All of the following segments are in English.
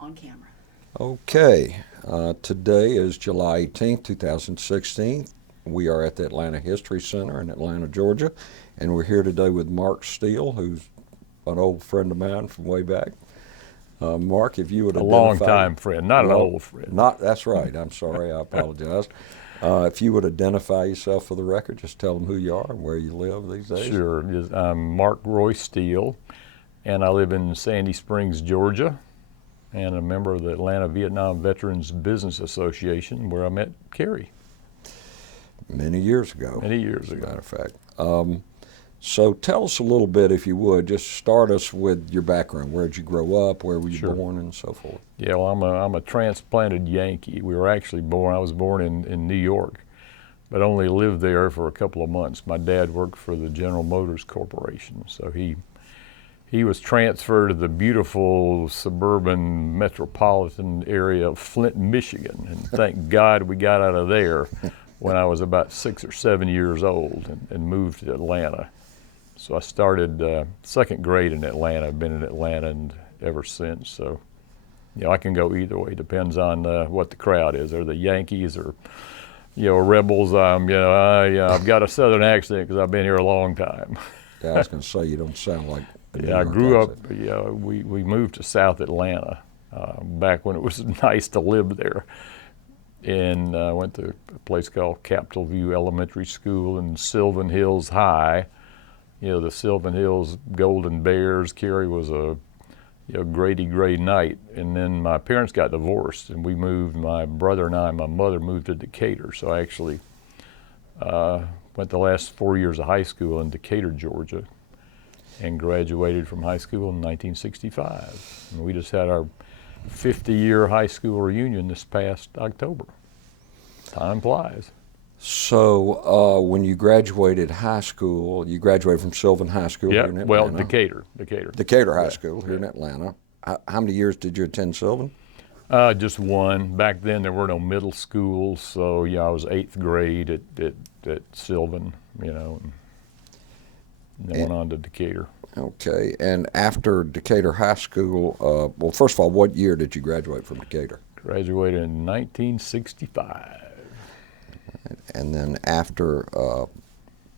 on camera. Okay, today is July 18th, 2016. We are at the Atlanta History Center in Atlanta, Georgia, and we're here today with Mark Steele, who's an old friend of mine from way back. Mark, if you would identify... A long-time friend, not an old friend. That's right. I'm sorry. I apologize. If you would identify yourself for the record, just tell them who you are and where you live these days. Sure. I'm Mark Roy Steele, and I live in Sandy Springs, Georgia, and a member of the Atlanta Vietnam Veterans Business Association, where I met Carrie. Many years ago. Many years ago. As a matter of fact. So tell us a little bit, if you would, just start us with your background. Where did you grow up? Where were you born, and so forth? Yeah, well, I'm a transplanted Yankee. I was born in New York, but only lived there for a couple of months. My dad worked for the General Motors Corporation, so he was transferred to the beautiful suburban metropolitan area of Flint, Michigan, and thank God we got out of there when I was about 6 or 7 years old and moved to Atlanta. So I started second grade in Atlanta. I've been in Atlanta and ever since. So, I can go either way. Depends on what the crowd is. Are the Yankees or, Rebels? I've got a Southern accent because I've been here a long time. Yeah, I was going to say, you don't sound like a New I York grew accent. up. We moved to South Atlanta back when it was nice to live there. And went to a place called Capitol View Elementary School and Sylvan Hills High. The Sylvan Hills Golden Bears. Carrie was a Grady Gray Knight. And then my parents got divorced, and we moved, my brother and I, my mother moved to Decatur. So I actually went the last 4 years of high school in Decatur, Georgia, and graduated from high school in 1965. And we just had our 50-year high school reunion this past October. Time flies. So when you graduated high school, you graduated from Sylvan High School here in Atlanta? Well, Decatur. Decatur High School here in Atlanta. How many years did you attend Sylvan? Just one. Back then there were no middle schools, so I was 8th grade at Sylvan, and then went on to Decatur. Okay, and after Decatur High School, well, first of all, what year did you graduate from Decatur? Graduated in 1965. And then after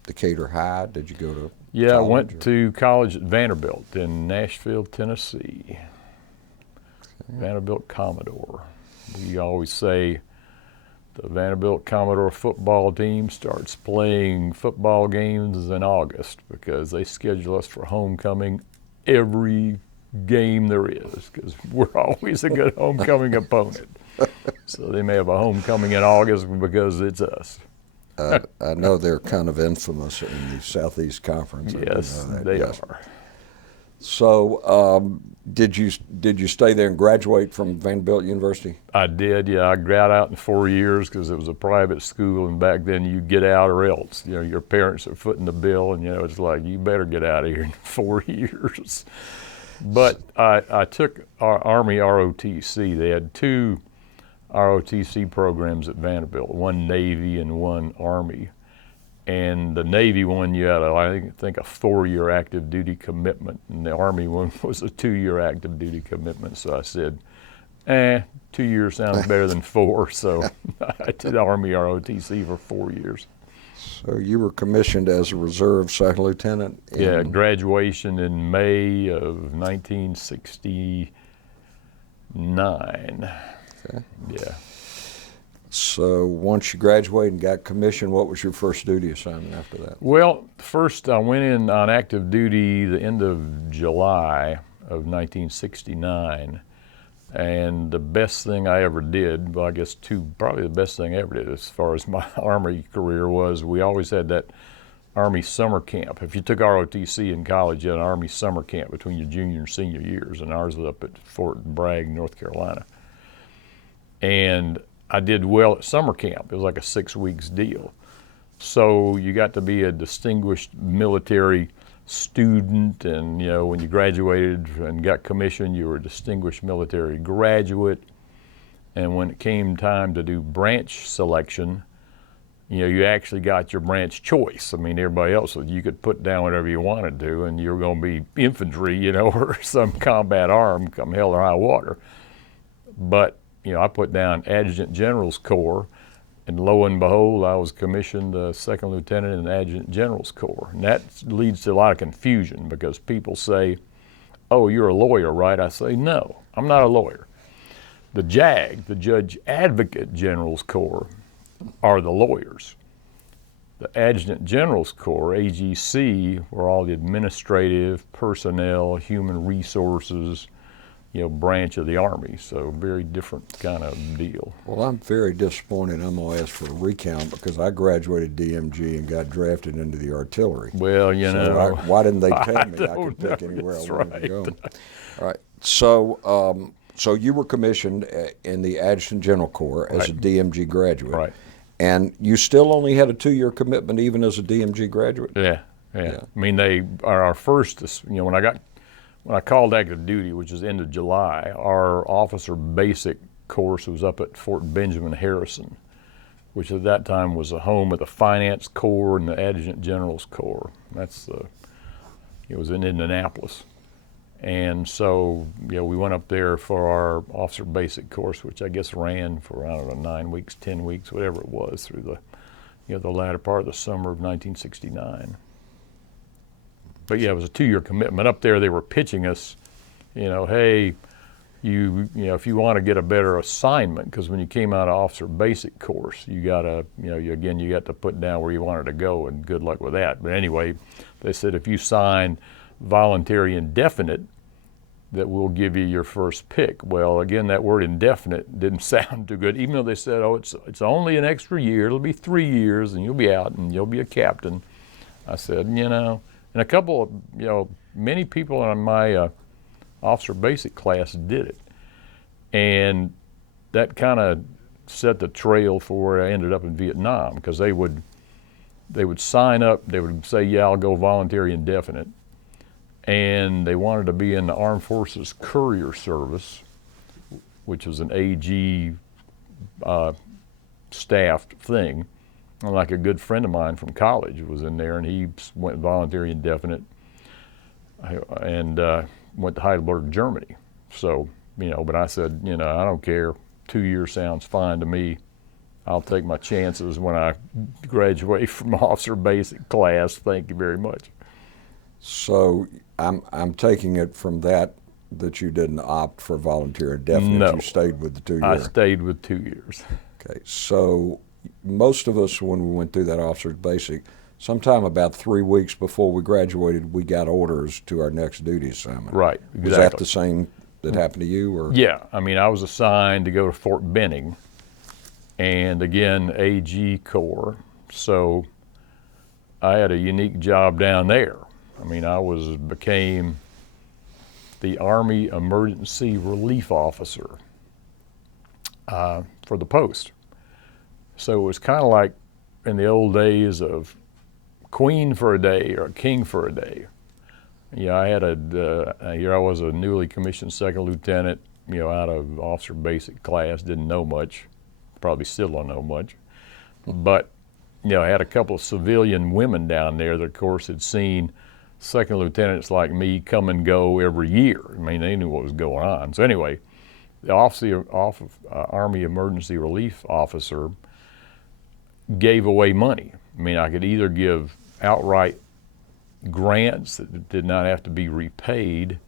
Decatur High, did you go to college? I went to college at Vanderbilt in Nashville, Tennessee. Okay. Vanderbilt Commodore. We always say the Vanderbilt Commodore football team starts playing football games in August because they schedule us for homecoming every game there is, because we're always a good homecoming opponent. So they may have a homecoming in August because it's us. I know they're kind of infamous in the Southeast Conference. Yes, they are. So did you stay there and graduate from Vanderbilt University? I did, yeah. I got out in 4 years because it was a private school, and back then you get out or else. Your parents are footing the bill, and it's like, you better get out of here in 4 years. But I took our Army ROTC. They had 2 ROTC programs at Vanderbilt, one Navy and one Army. And the Navy one, you had, I think, a 4-year active duty commitment, and the Army one was a 2-year active duty commitment. So I said, 2 years sounds better than 4, so I did Army ROTC for 4 years. So you were commissioned as a reserve second lieutenant? Yeah, graduation in May of 1969. Okay. Yeah. So once you graduated and got commissioned, what was your first duty assignment after that? Well, first I went in on active duty the end of July of 1969. And the best thing I ever did, well, I guess probably the best thing I ever did as far as my Army career was, we always had that Army summer camp. If you took ROTC in college, you had an Army summer camp between your junior and senior years, and ours was up at Fort Bragg, North Carolina. And I did well at summer camp. It was like a 6 weeks deal. So you got to be a distinguished military student, and when you graduated and got commissioned, you were a distinguished military graduate. And when it came time to do branch selection, you actually got your branch choice. I mean, everybody else, you could put down whatever you wanted to, and you're going to be infantry, or some combat arm come hell or high water. But, I put down Adjutant General's Corps, and lo and behold, I was commissioned a second lieutenant in the Adjutant General's Corps. And that leads to a lot of confusion because people say, oh, you're a lawyer, right? I say, no, I'm not a lawyer. The JAG, the Judge Advocate General's Corps, are the lawyers. The Adjutant General's Corps, AGC, were all the administrative, personnel, human resources, branch of the Army. So very different kind of deal. Well, I'm very disappointed. I'm going to ask for a recount because I graduated DMG and got drafted into the artillery. Well, why didn't they tell me I could pick know. anywhere That's I wanted to go? right. All right. So you were commissioned in the Adjutant General Corps as a DMG graduate. Right. And you still only had a 2-year commitment even as a DMG graduate? Yeah. I mean, they are our first, when I called active duty, which is end of July, our officer basic course was up at Fort Benjamin Harrison, which at that time was a home of the Finance Corps and the Adjutant General's Corps. It was in Indianapolis. And so, we went up there for our officer basic course, which I guess ran for, 9 weeks, 10 weeks, whatever it was, through the latter part of the summer of 1969. But it was a 2-year commitment. Up there, they were pitching us, hey, if you want to get a better assignment, because when you came out of officer basic course, you got to, you got to put down where you wanted to go, and good luck with that. But anyway, they said if you sign voluntary indefinite, that we'll give you your first pick. Well, again, that word indefinite didn't sound too good, even though they said, oh, it's only an extra year. It'll be 3 years, and you'll be out, and you'll be a captain. I said, and a couple of, many people in my officer basic class did it. And that kind of set the trail for where I ended up in Vietnam, because they would sign up, they would say, yeah, I'll go voluntary indefinite. And they wanted to be in the Armed Forces Courier Service, which was an AG staffed thing. And like a good friend of mine from college was in there, and he went voluntary indefinite and went to Heidelberg, Germany. So, but I said, I don't care. 2 years sounds fine to me. I'll take my chances when I graduate from officer basic class. Thank you very much. So I'm taking it from that you didn't opt for volunteer indefinite. No. You stayed with the 2 year. I stayed with 2 years. Okay. So most of us, when we went through that officer's basic, sometime about 3 weeks before we graduated, we got orders to our next duty assignment. Right. Exactly. Was that the same that happened to you? Or? Yeah. I mean, I was assigned to go to Fort Benning, and again, AG Corps. So I had a unique job down there. I mean, I became the Army Emergency Relief Officer for the post. So it was kind of like in the old days of queen for a day or king for a day. I had here I was a newly commissioned second lieutenant, out of officer basic class, didn't know much, probably still don't know much. But, I had a couple of civilian women down there that, of course, had seen second lieutenants like me come and go every year. I mean, they knew what was going on. So anyway, the Army Emergency Relief Officer gave away money. I mean, I could either give outright grants that did not have to be repaid,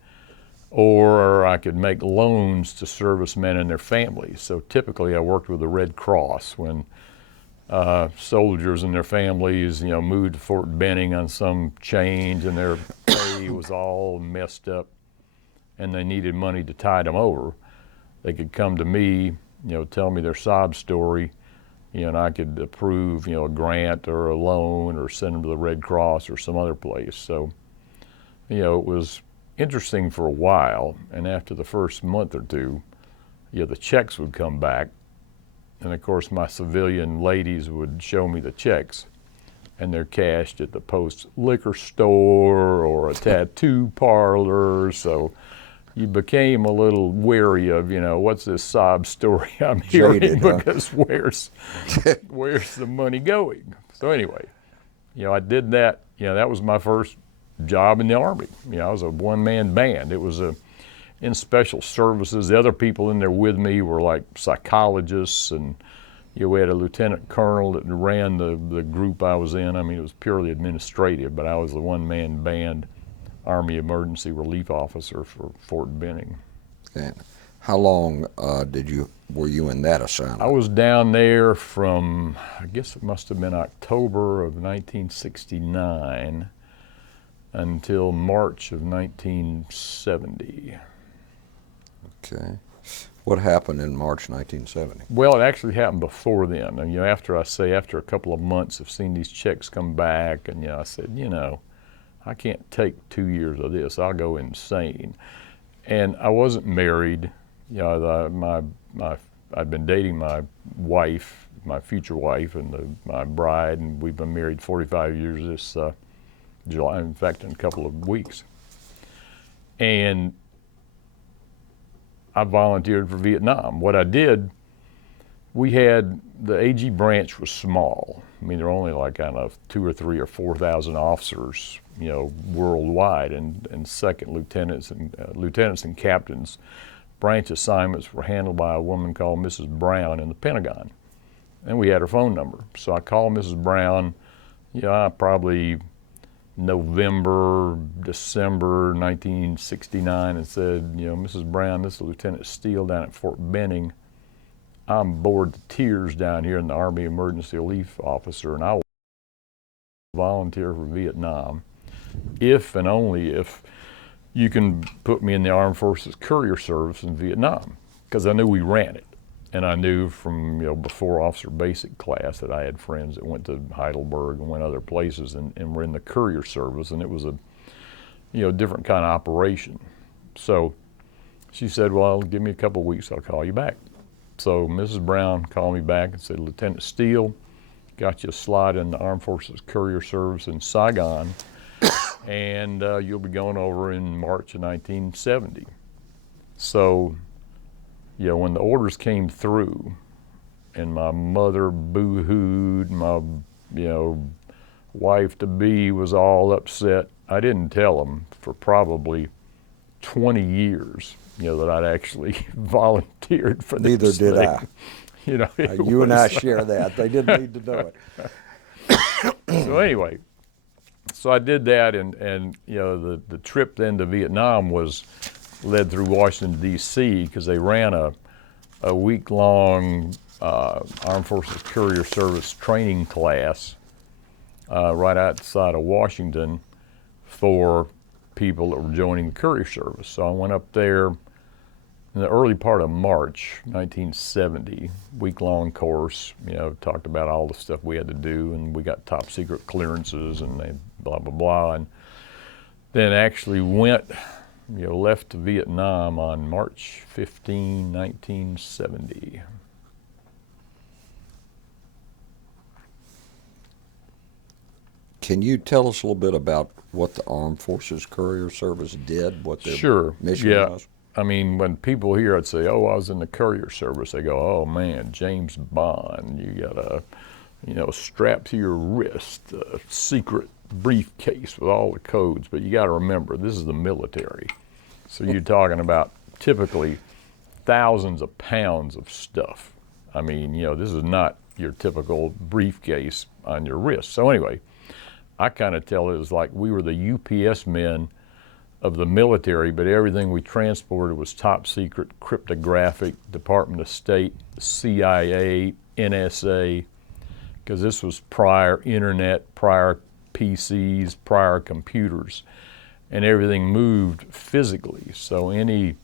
or I could make loans to servicemen and their families. So typically I worked with the Red Cross when soldiers and their families, moved to Fort Benning on some change and their pay was all messed up and they needed money to tide them over. They could come to me, tell me their sob story, and I could approve, a grant or a loan or send them to the Red Cross or some other place. So, it was interesting for a while, and after the first month or two, the checks would come back. And of course, my civilian ladies would show me the checks, and they're cashed at the post liquor store or a tattoo parlor. So you became a little wary of, what's this sob story I'm hearing? Jaded, huh? Because where's the money going? So anyway, I did that. That was my first job in the Army. I was a one-man band. It was in special services. The other people in there with me were like psychologists, and we had a lieutenant colonel that ran the group I was in. I mean, it was purely administrative, but I was the one-man band Army Emergency Relief Officer for Fort Benning. And how long were you in that assignment? I was down there from, I guess it must have been October of 1969 until March of 1970. Okay. What happened in March 1970? Well, it actually happened before then. And, after a couple of months of seeing these checks come back, and I said, I can't take 2 years of this. I'll go insane. And I wasn't married. I'd been dating my wife, my future wife, and my bride, and we've been married 45 years this July. In fact, in a couple of weeks. And I volunteered for Vietnam. What I did, the AG branch was small. I mean, there were only like, 2,000 or 3,000 or 4,000 officers, worldwide, and second lieutenants and captains. Branch assignments were handled by a woman called Mrs. Brown in the Pentagon. And we had her phone number. So I called Mrs. Brown, probably November, December 1969, and said, Mrs. Brown, this is Lieutenant Steele down at Fort Benning. I'm bored to tears down here in the Army Emergency Relief Officer, and I will volunteer for Vietnam if and only if you can put me in the Armed Forces Courier Service in Vietnam, because I knew we ran it. And I knew from before officer basic class that I had friends that went to Heidelberg and went other places and were in the courier service, and it was a different kind of operation. So she said, well, give me a couple of weeks, I'll call you back. So Mrs. Brown called me back and said, Lieutenant Steele, got you a slot in the Armed Forces Courier Service in Saigon, and you'll be going over in March of 1970. So when the orders came through and my mother boo-hooed, my wife-to-be was all upset, I didn't tell them for probably 20 years, that I'd actually volunteered for this Neither did thing. I. You and I share that. They didn't need to know it. So anyway, so I did that, and the trip then to Vietnam led through Washington, D.C., because they ran a week-long Armed Forces Courier Service training class right outside of Washington for people that were joining the courier service. So I went up there in the early part of March 1970, week-long course, talked about all the stuff we had to do, and we got top secret clearances and they blah, blah, blah, and then actually left to Vietnam on March 15, 1970. Can you tell us a little bit about what the Armed Forces Courier Service did, what their mission was? I mean, when people hear I'd say, oh, I was in the courier service, they go, oh man, James Bond, you got a strapped to your wrist, a secret briefcase with all the codes. But you got to remember, this is the military. So you're talking about typically thousands of pounds of stuff. I mean, this is not your typical briefcase on your wrist. So anyway, I kind of tell it as like we were the UPS men of the military, but everything we transported was top secret, cryptographic, Department of State, CIA, NSA, because this was prior internet, prior PCs, prior computers, and everything moved physically. So the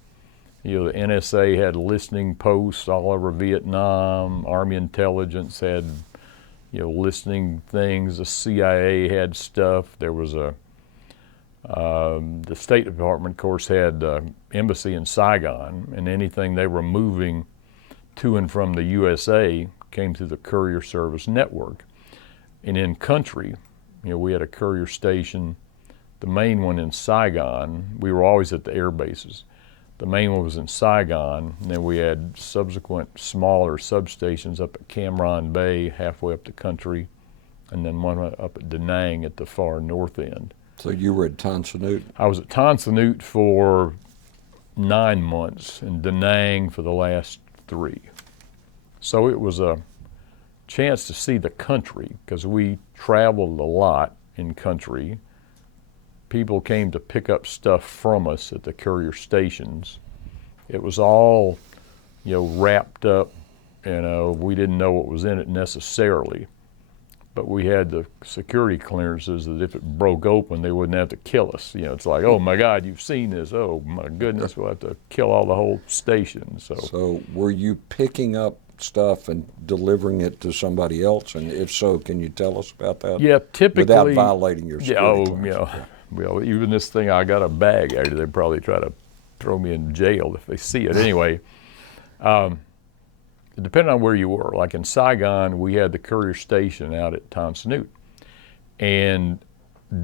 NSA had listening posts all over Vietnam, Army intelligence had, listening things, the CIA had stuff, there was the State Department, of course, had embassy in Saigon, and anything they were moving to and from the USA came through the courier service network. And in country, we had a courier station, the main one in Saigon. We were always at the air bases. The main one was in Saigon, and then we had subsequent smaller substations up at Cam Ranh Bay, halfway up the country, and then one up at DaNang at the far north end. So you were at Tan Son Nhut? I was at Tan Son Nhut for 9 months, and DaNang for the last 3. So it was a chance to see the country, because we traveled a lot in country. People came to pick up stuff from us at the courier stations. It was all, wrapped up. We didn't know what was in it necessarily, but we had the security clearances that if it broke open, they wouldn't have to kill us. It's like, oh my God, you've seen this. Oh my goodness, we'll have to kill all the whole station. So were you picking up stuff and delivering it to somebody else? And if so, can you tell us about that? Yeah, typically. Without violating your security clearance. Well, even this thing, I got a bag. Actually, they'd probably try to throw me in jail if they see it. Anyway, depending on where you were, like in Saigon, we had the courier station out at Nhut. And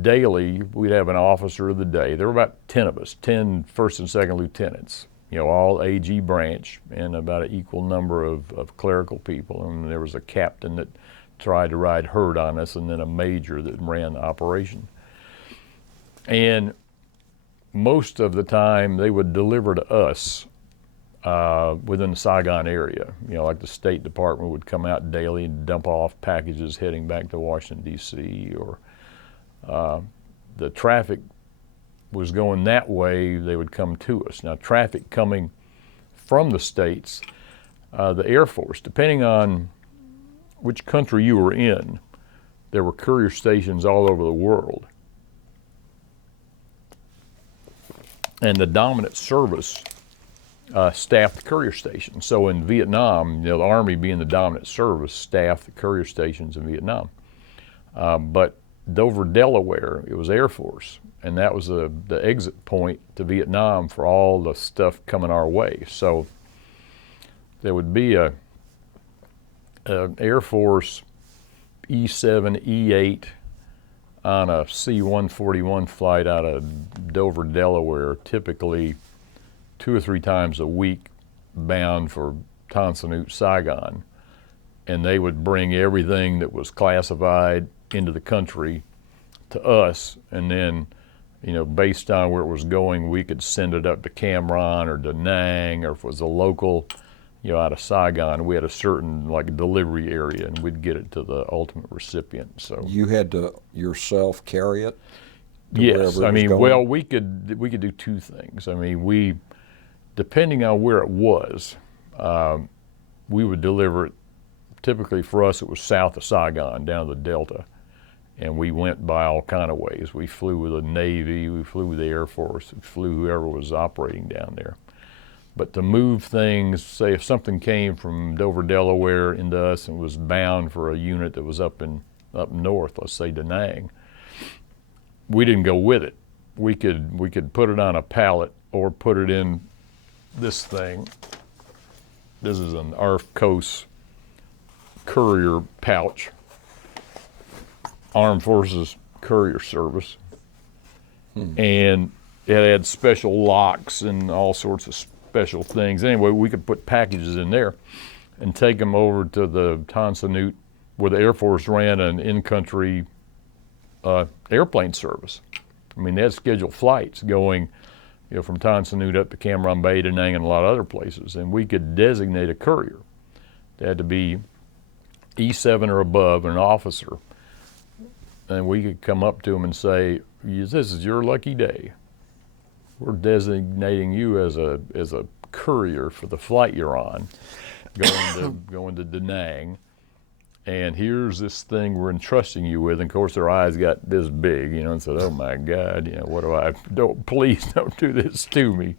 daily, we'd have an officer of the day. There were about 10 of us, 10 first and second lieutenants, all AG branch, and about an equal number of clerical people. And there was a captain that tried to ride herd on us, and then a major that ran the operation. And most of the time, they would deliver to us within the Saigon area. Like the State Department would come out daily and dump off packages heading back to Washington, D.C., or the traffic was going that way, they would come to us. Now, traffic coming from the States, the Air Force, depending on which country you were in, there were courier stations all over the world. And the dominant service staffed the courier station. So in Vietnam, the Army being the dominant service, staffed the courier stations in Vietnam. But Dover, Delaware, it was Air Force, and that was the exit point to Vietnam for all the stuff coming our way. So there would be a Air Force E-7, E-8 on a C-141 flight out of Dover, Delaware, typically 2 or 3 times a week, bound for Nhut, Saigon. And they would bring everything that was classified into the country to us, and then, based on where it was going, we could send it up to Cam Ranh or DaNang, or if it was a local, out of Saigon, we had a certain delivery area, and we'd get it to the ultimate recipient. So you had to yourself carry it? Yes, well, we could do 2 things. We, depending on where it was, we would deliver it. Typically for us, it was south of Saigon, down the Delta. And we went by all kind of ways. We flew with the Navy, we flew with the Air Force, we flew whoever was operating down there. But to move things, say if something came from Dover, Delaware into us and was bound for a unit that was up north, let's say DaNang, we didn't go with it. We could put it on a pallet or put it in this thing. This is an ARFCOS courier pouch. Armed Forces Courier Service. And it had special locks and all sorts of special things. Anyway, we could put packages in there and take them over to the Nhut, where the Air Force ran an in-country airplane service. They had scheduled flights going from Nhut up to Cam Ranh Bay, DaNang, and a lot of other places. And we could designate a courier. They had to be E-7 or above, an officer. And we could come up to them and say, this is your lucky day. We're designating you as a courier for the flight you're on, going to DaNang. And here's this thing we're entrusting you with. And of course their eyes got this big, and said, oh my God, what do I, please don't do this to me.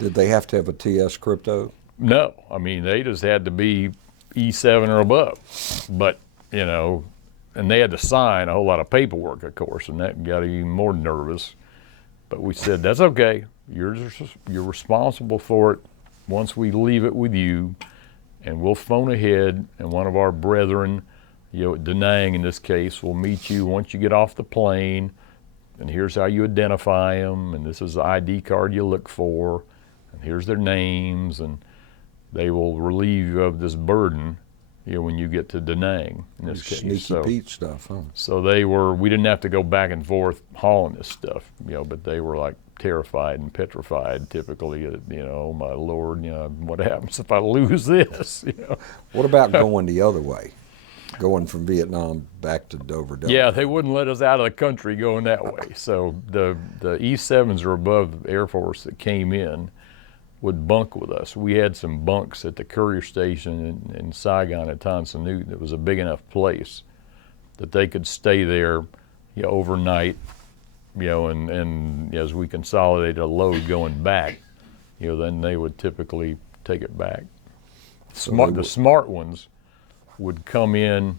Did they have to have a TS crypto? No, they just had to be E-7 or above. But, and they had to sign a whole lot of paperwork, of course, and that got even more nervous. But we said, that's okay. You're responsible for it once we leave it with you, and we'll phone ahead, and one of our brethren, DaNang in this case, will meet you once you get off the plane, and here's how you identify them, and this is the ID card you look for, and here's their names, and they will relieve you of this burden, when you get to DaNang in this case. Sneaky Pete stuff, huh? So we didn't have to go back and forth hauling this stuff, but they were like terrified and petrified typically, oh my Lord, what happens if I lose this, What about going the other way? Going from Vietnam back to Dover, Delaware? Yeah, they wouldn't let us out of the country going that way. So the E-7s or above Air Force that came in would bunk with us. We had some bunks at the courier station in Saigon at Tan Son Nhut. It was a big enough place that they could stay there overnight, and as we consolidated a load going back, then they would typically take it back. The smart ones would come in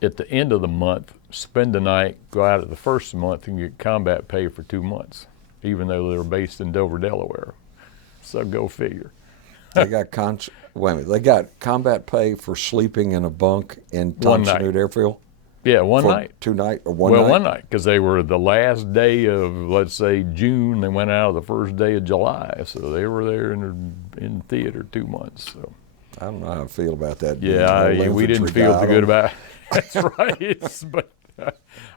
at the end of the month, spend the night, go out at the first month, and get combat pay for 2 months, even though they were based in Dover, Delaware. So go figure. They got they got combat pay for sleeping in a bunk in Tan Son Nhut Airfield? Yeah, one night. 2 nights or one night? Well, one night, because they were the last day of, let's say, June. They went out the first day of July, so they were there in theater 2 months. So I don't know how I feel about that. Yeah, we didn't feel too good about it. That's right. But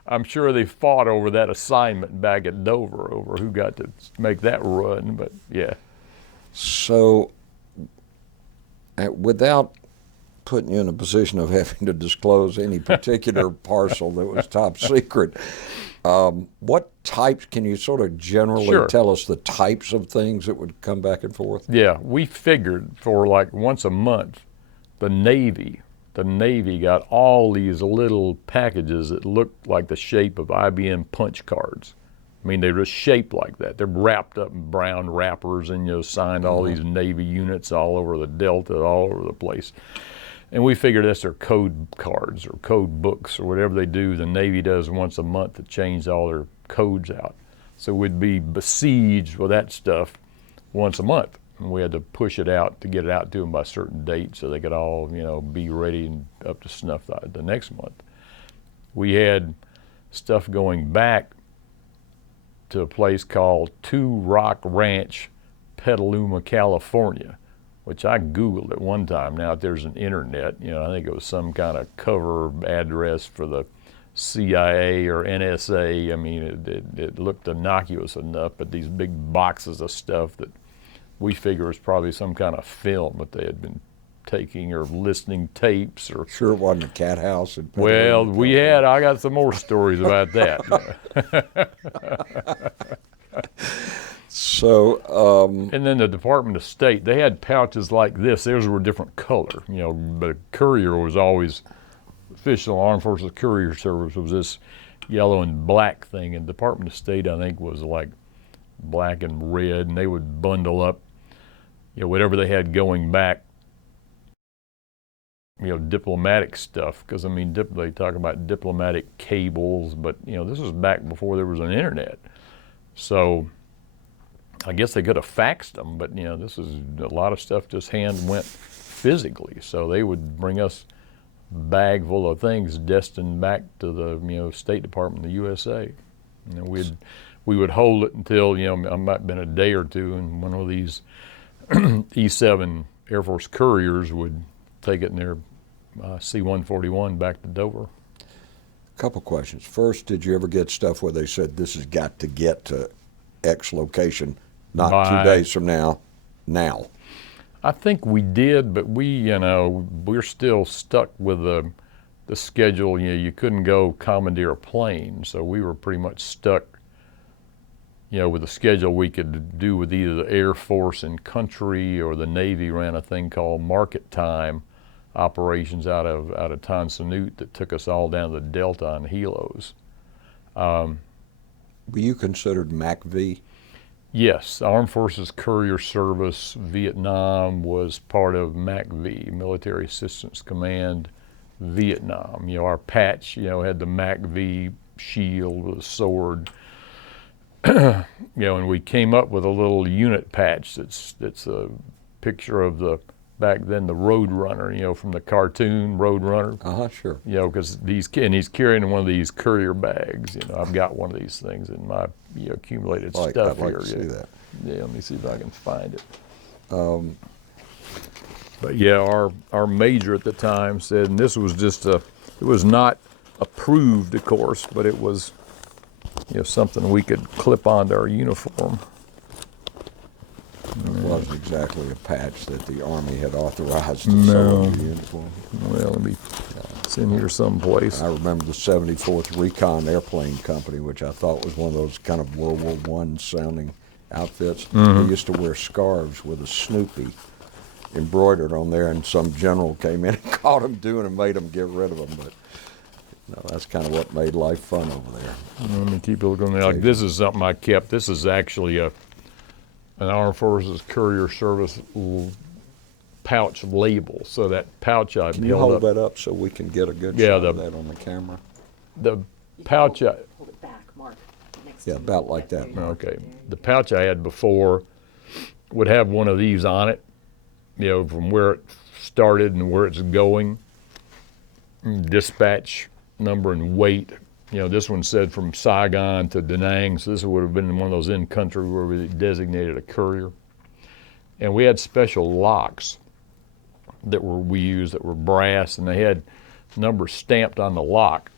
I'm sure they fought over that assignment back at Dover, over who got to make that run. But yeah. So, without putting you in a position of having to disclose any particular parcel that was top secret, what types, can you sort of generally tell us the types of things that would come back and forth? Yeah, we figured for like once a month, the Navy got all these little packages that looked like the shape of IBM punch cards. I mean, they're just shaped like that. They're wrapped up in brown wrappers and signed all these Navy units all over the Delta, all over the place. And we figured that's their code cards or code books or whatever they do. The Navy does once a month to change all their codes out. So we'd be besieged with that stuff once a month. And we had to push it out to get it out to them by a certain date so they could all, be ready and up to snuff the next month. We had stuff going back to a place called Two Rock Ranch, Petaluma, California, which I Googled at one time. Now, if there's an internet, I think it was some kind of cover address for the CIA or NSA. I mean, it looked innocuous enough, but these big boxes of stuff that we figure was probably some kind of film that they had been taking or listening tapes or. Sure it wasn't a cat house. Well, I got some more stories about that. So, and then the Department of State, they had pouches like this. Theirs were a different color, but courier was always, official Armed Forces Courier Service was this yellow and black thing, and Department of State, I think, was like black and red, and they would bundle up, whatever they had going back, diplomatic stuff, because, I mean, they talk about diplomatic cables, but, this was back before there was an internet. So I guess they could have faxed them, but, this is a lot of stuff just hand went physically. So they would bring us a bag full of things destined back to the, State Department of the USA. And we would hold it until, it might have been a day or two, and one of these E-7 Air Force couriers would take it in their C-141 back to Dover. A couple questions. First, did you ever get stuff where they said this has got to get to X location, not 2 days from now? I think we did, but we're still stuck with the schedule. You couldn't go commandeer a plane, so we were pretty much stuck, with the schedule we could do with either the Air Force in country or the Navy ran a thing called market time operations out of Tan Son Nhut that took us all down to the Delta on helos. Were you considered MACV? Yes, Armed Forces Courier Service Vietnam was part of MACV, Military Assistance Command Vietnam. Our patch, had the MACV shield with a sword. And we came up with a little unit patch that's a picture of back then the Road Runner, from the cartoon Road Runner. Sure. Because he's carrying one of these courier bags. I've got one of these things in my accumulated stuff I'd here. like to see that. Yeah, let me see if I can find it. But yeah, our major at the time said, and this was just it was not approved, of course, but it was, something we could clip onto our uniform. It wasn't exactly a patch that the Army had authorized to No. sew on the uniform. Well, it's in here someplace. I remember the 74th Recon Airplane Company, which I thought was one of those kind of World War I sounding outfits. They used to wear scarves with a Snoopy embroidered on there, and some general came in and caught them doing and made them get rid of them. But that's kind of what made life fun over there. Let me keep looking. Like, this is something I kept. This is actually an Armed Forces Courier Service pouch label. So that pouch I held up. Can you hold that up so we can get a good shot of that on the camera? The pouch Hold it back, Mark. Yeah, about like that. Okay. The pouch I had before would have one of these on it, from where it started and where it's going, dispatch number and weight. This one said from Saigon to DaNang, so this would have been one of those in-country where we designated a courier. And we had special locks that we used that were brass, and they had numbers stamped on the lock.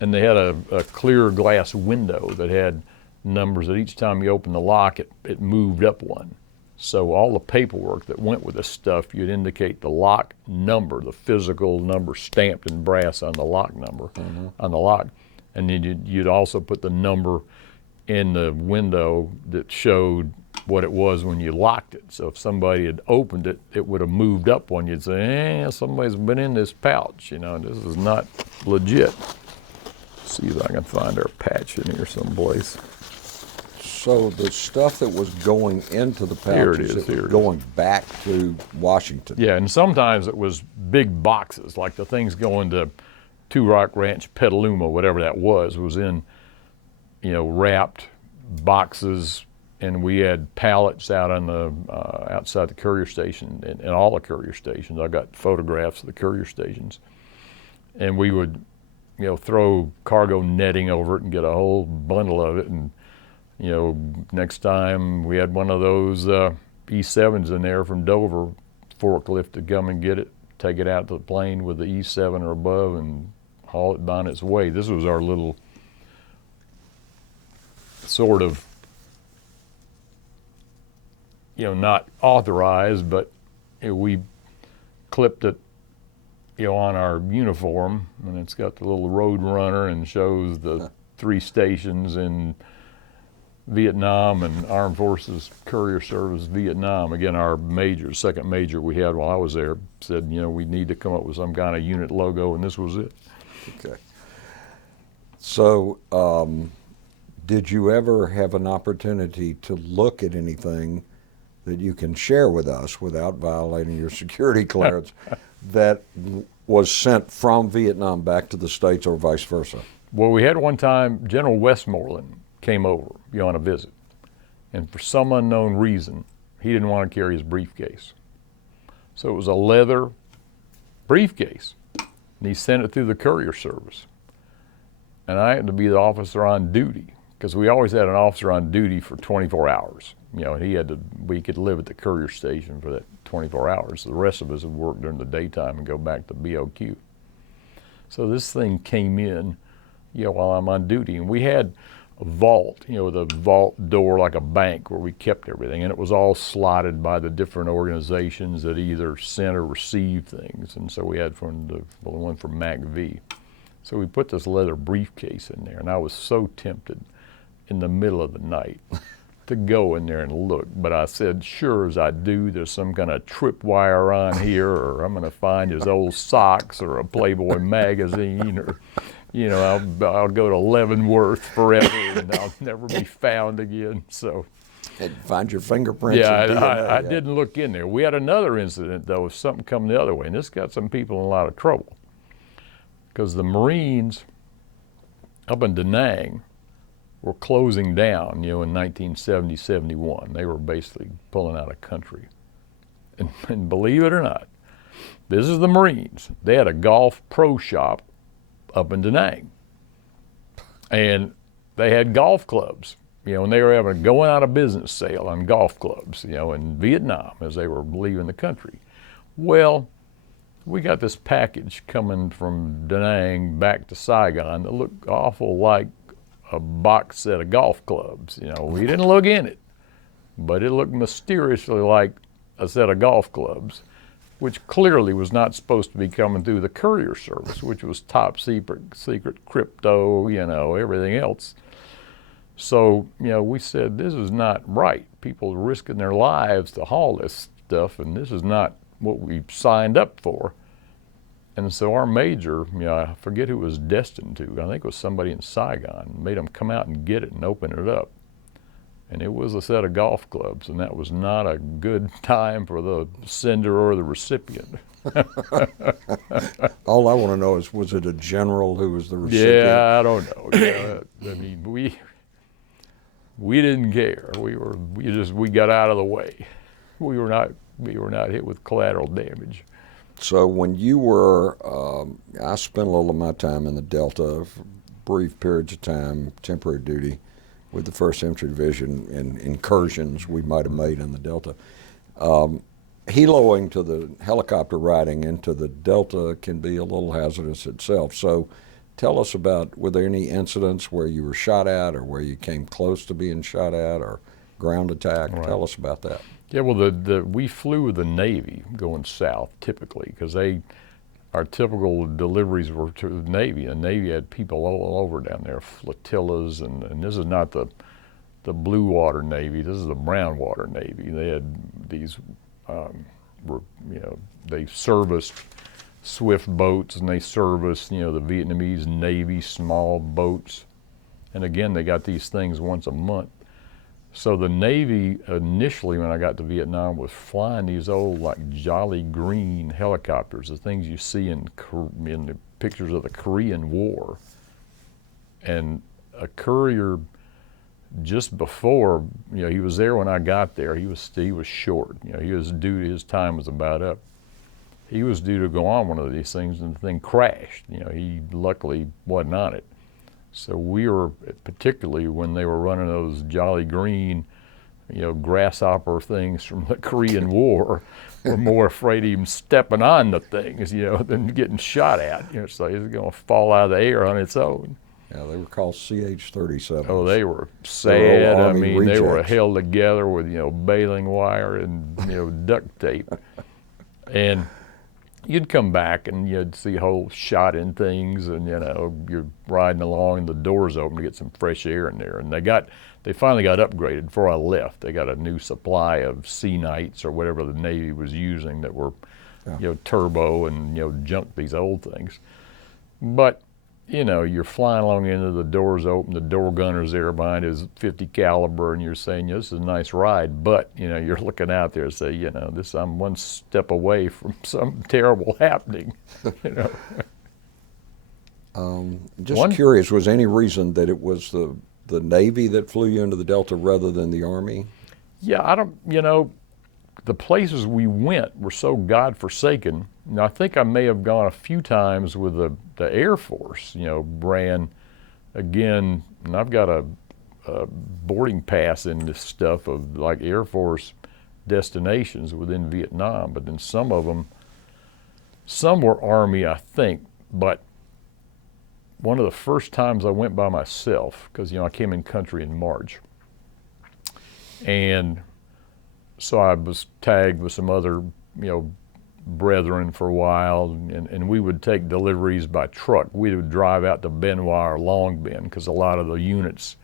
And they had a clear glass window that had numbers that each time you opened the lock, it moved up one. So all the paperwork that went with this stuff, you'd indicate the lock number, the physical number stamped in brass on the lock number, on the lock. And then you'd also put the number in the window that showed what it was when you locked it. So if somebody had opened it, it would have moved up one. You'd say, somebody's been in this pouch, this is not legit. See if I can find our patch in here someplace. So the stuff that was going into the pouches, it was going back to Washington. Yeah, and sometimes it was big boxes, like the things going to Two Rock Ranch, Petaluma, whatever that was in, wrapped boxes, and we had pallets out on the outside the courier station, and all the courier stations. I got photographs of the courier stations, and we would, throw cargo netting over it and get a whole bundle of it, and next time we had one of those E7s in there from Dover, forklift to come and get it, take it out to the plane with the E7 or above, and haul it on its way. This was our little sort of, not authorized, but we clipped it, on our uniform, and it's got the little road runner and shows the 3 stations in Vietnam and Armed Forces Courier Service Vietnam. Again, our major, second major we had while I was there, said, we need to come up with some kind of unit logo, and this was it. Okay. So, did you ever have an opportunity to look at anything that you can share with us without violating your security clearance that was sent from Vietnam back to the States or vice versa? Well, we had one time, General Westmoreland came over, on a visit, and for some unknown reason, he didn't want to carry his briefcase. So it was a leather briefcase, and he sent it through the courier service. And I had to be the officer on duty, because we always had an officer on duty for 24 hours. And we could live at the courier station for that 24 hours. The rest of us would work during the daytime and go back to BOQ. So this thing came in, while I'm on duty, and we had a vault, with a vault door like a bank where we kept everything, and it was all slotted by the different organizations that either sent or received things. And so we had the one from MACV. So we put this leather briefcase in there, and I was so tempted in the middle of the night to go in there and look. But I said, sure as I do, there's some kind of tripwire on here, or I'm going to find his old socks or a Playboy magazine, or, I'll go to Leavenworth forever and I'll never be found again. So, And find your fingerprints. yeah, and DNA, I didn't look in there. We had another incident, though, of something coming the other way, and this got some people in a lot of trouble. Because the Marines up in DaNang were closing down, in 1970, 71. They were basically pulling out of country. And believe it or not, this is the Marines. They had a golf pro shop up in DaNang. And they had golf clubs, and they were having a going out of business sale on golf clubs, in Vietnam as they were leaving the country. Well, we got this package coming from DaNang back to Saigon that looked awful like a box set of golf clubs. You know, we didn't look in it, but it looked mysteriously like a set of golf clubs, which clearly was not supposed to be coming through the courier service, which was top secret crypto, you know, everything else. So, you know, we said, this is not right. People are risking their lives to haul this stuff, and this is not what we signed up for. And so our major, you know, I forget who it was destined to, I think it was somebody in Saigon, made them come out and get it and open it up. And it was a set of golf clubs, and that was not a good time for the sender or the recipient. All I want to know is, was it a general who was the recipient? Yeah, I don't know. Yeah, I mean, we didn't care. We got out of the way. We were not hit with collateral damage. So when you were, I spent a little of my time in the Delta, brief periods of time, temporary duty with the 1st Infantry Division in incursions we might have made in the Delta. Heloing to the helicopter riding into the Delta can be a little hazardous itself. So tell us about, were there any incidents where you were shot at or where you came close to being shot at or ground attack? Right. Tell us about that. Yeah, well, we flew with the Navy going south typically, because our typical deliveries were to the Navy. The Navy had people all over down there, flotillas, and this is not the blue water Navy. This is the brown water Navy. They had these, you know, they serviced swift boats, and they serviced, you know, the Vietnamese Navy small boats. And again, they got these things once a month. So the Navy initially, when I got to Vietnam, was flying these old like Jolly Green helicopters, the things you see in the pictures of the Korean War. And a courier just before, you know, he was there when I got there. He was short. You know, he was due. His time was about up. He was due to go on one of these things, and the thing crashed. You know, he luckily wasn't on it. So we were, particularly when they were running those Jolly Green, you know, grasshopper things from the Korean War, were more afraid of even stepping on the things, you know, than getting shot at. You know, so it's going to fall out of the air on its own. Yeah, they were called CH-37s. Oh, they were sad. I mean, rejects. They were held together with, you know, baling wire and, you know, duct tape. And you'd come back and you'd see holes shot in things, and, you know, you're riding along and the doors open to get some fresh air in there. And they finally got upgraded before I left. They got a new supply of Sea Knights or whatever the Navy was using that were, you know, turbo and, you know, junk these old things. But, you know, you're flying along into the doors open, the door gunner's there behind his 50 caliber, and you're saying, this is a nice ride, but, you know, you're looking out there and say, you know, I'm one step away from some terrible happening, you know. Just curious, was any reason that it was the Navy that flew you into the Delta rather than the Army? Yeah, you know, the places we went were so godforsaken. Now, I think I may have gone a few times with the Air Force, you know, ran again, and I've got a boarding pass in this stuff of like Air Force destinations within Vietnam, but then some were Army, I think, but one of the first times I went by myself, because, you know, I came in country in March, and so I was tagged with some other, you know, brethren for a while, and we would take deliveries by truck. We would drive out to Benoit or Long Binh, because a lot of the units